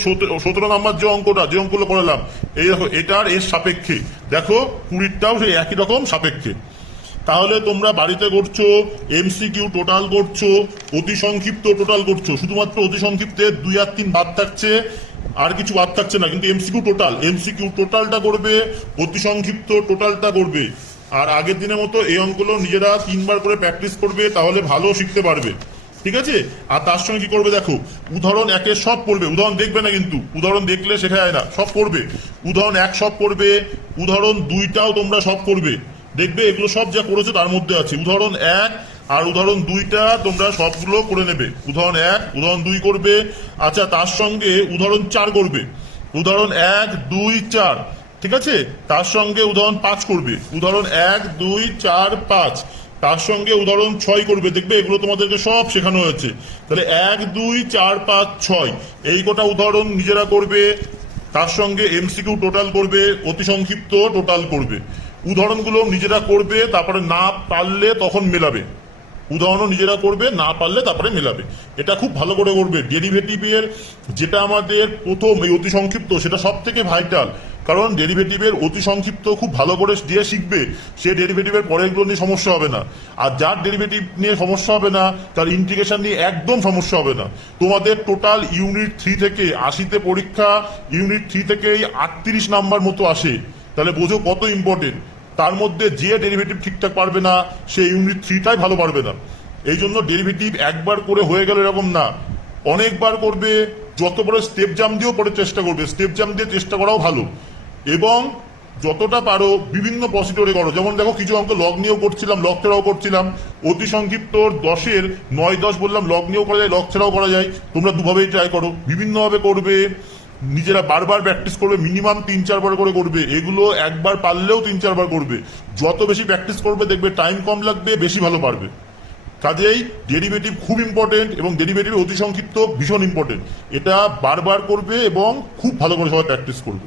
17 নম্বর যে অঙ্কটা, যে অঙ্কগুলো করালাম, এই দেখো এটার এর সাপেক্ষে দেখো 20টাও সেই একই রকম সাপেক্ষে। তাহলে তোমরা বাড়িতে করছো, এমসিকিউ টোটাল করছো, অতি সংক্ষিপ্ত টোটাল করছো, শুধুমাত্র অতি সংক্ষিপ্তের 2 আর 3 বাদ থাকছে, আর কিছু বাদ থাকছে না, কিন্তু এমসিকিউ টোটালটা করবে, অতি সংক্ষিপ্ত টোটালটা করবে। আর আগের দিনের মতো এই অঙ্কগুলো নিজেরা 3 বার করে প্র্যাকটিস করবে, তাহলে ভালো শিখতে পারবে, ঠিক আছে। আর তার সঙ্গে কি করবে দেখো, উদাহরণ 1-এর সব পড়বে, উদাহরণ দেখবে না কিন্তু, উদাহরণ দেখলে শেখা যায় না, সব পড়বে। উদাহরণ 1 সব পড়বে, উদাহরণ 2টাও তোমরা সব করবে, দেখবে এগুলো সব যা করেছো তার মধ্যে আছে। উদাহরণ 1 আর উদাহরণ 2টা তোমরা সবগুলো করে নেবে, উদাহরণ 1 উদাহরণ 2 করবে। আচ্ছা তার সঙ্গে উদাহরণ 4 করবে, উদাহরণ 1 2 4, ঠিক আছে। তার সঙ্গে উদাহরণ 5 করবে, উদাহরণ 1 2 4 5, তার সঙ্গে উদাহরণ 6 করবে, দেখবে এগুলো তোমাদেরকে সব শেখানো হয়েছে। তাহলে 1 2 4 5 6 এই কটা উদাহরণ নিজেরা করবে। তার সঙ্গে এমসিকিউ টোটাল করবে, অতি সংক্ষিপ্ত টোটাল করবে, উদাহরণগুলো নিজেরা করবে, তারপরে না পারলে তখন মেলাবে। উদাহরণও নিজেরা করবে, না পারলে তারপরে মেলাবে। এটা খুব ভালো করে করবে। ডেরিভেটিভের যেটা আমাদের প্রথম এই অতি সংক্ষিপ্ত, সেটা সব থেকে ভাইটাল। কারণ ডেরিভেটিভের অতি সংক্ষিপ্ত খুব ভালো করে যে শিখবে, সে ডেরিভেটিভের পরেরগুলো নিয়ে সমস্যা হবে না। আর যার ডেরিভেটিভ নিয়ে সমস্যা হবে না, তার ইন্টিগ্রেশন নিয়ে একদম সমস্যা হবে না। তোমাদের টোটাল ইউনিট 3 থেকে 80তে পরীক্ষা, ইউনিট 3 থেকে 38 নাম্বার মতো আসে। তাহলে বোঝো কত ইম্পর্টেন্ট। তার মধ্যে যে ডেরিভেটিভ ঠিকঠাক পারবে না, সে ইউনিট 3টাই ভালো পারবে না। এই জন্য ডেরিভেটিভ একবার করে হয়ে গেল এরকম না, অনেকবার করবে। যত বড় স্টেপ জাম দিয়েও পরে চেষ্টা করবে, স্টেপ জাম দিয়ে চেষ্টা করাও ভালো। এবং যতটা পারো বিভিন্ন প্রসিডিওরে করো। যেমন দেখো, কিছু অঙ্ক লগ নিয়েও করছিলাম, লগ ছাড়াও করছিলাম। অতি সংক্ষিপ্ত 10-এর 9-10 বললাম, লগ নিয়েও করা যায়, লগ ছাড়াও করা যায়। তোমরা দুভাবেই ট্রাই করো, বিভিন্নভাবে করবে। নিজেরা বারবার প্র্যাকটিস করবে, মিনিমাম 3-4 বার করে করবে। এগুলো একবার পারলেও 3-4 বার করবে। যত বেশি প্র্যাকটিস করবে দেখবে টাইম কম লাগবে, বেশি ভালো পারবে। কাজেই ডেরিভেটিভ খুব ইম্পর্টেন্ট, এবং ডেরিভেটিভ অতি সংক্ষিপ্ত ভীষণ ইম্পর্টেন্ট। এটা বারবার করবে এবং খুব ভালো করে সবাই প্র্যাকটিস করবে।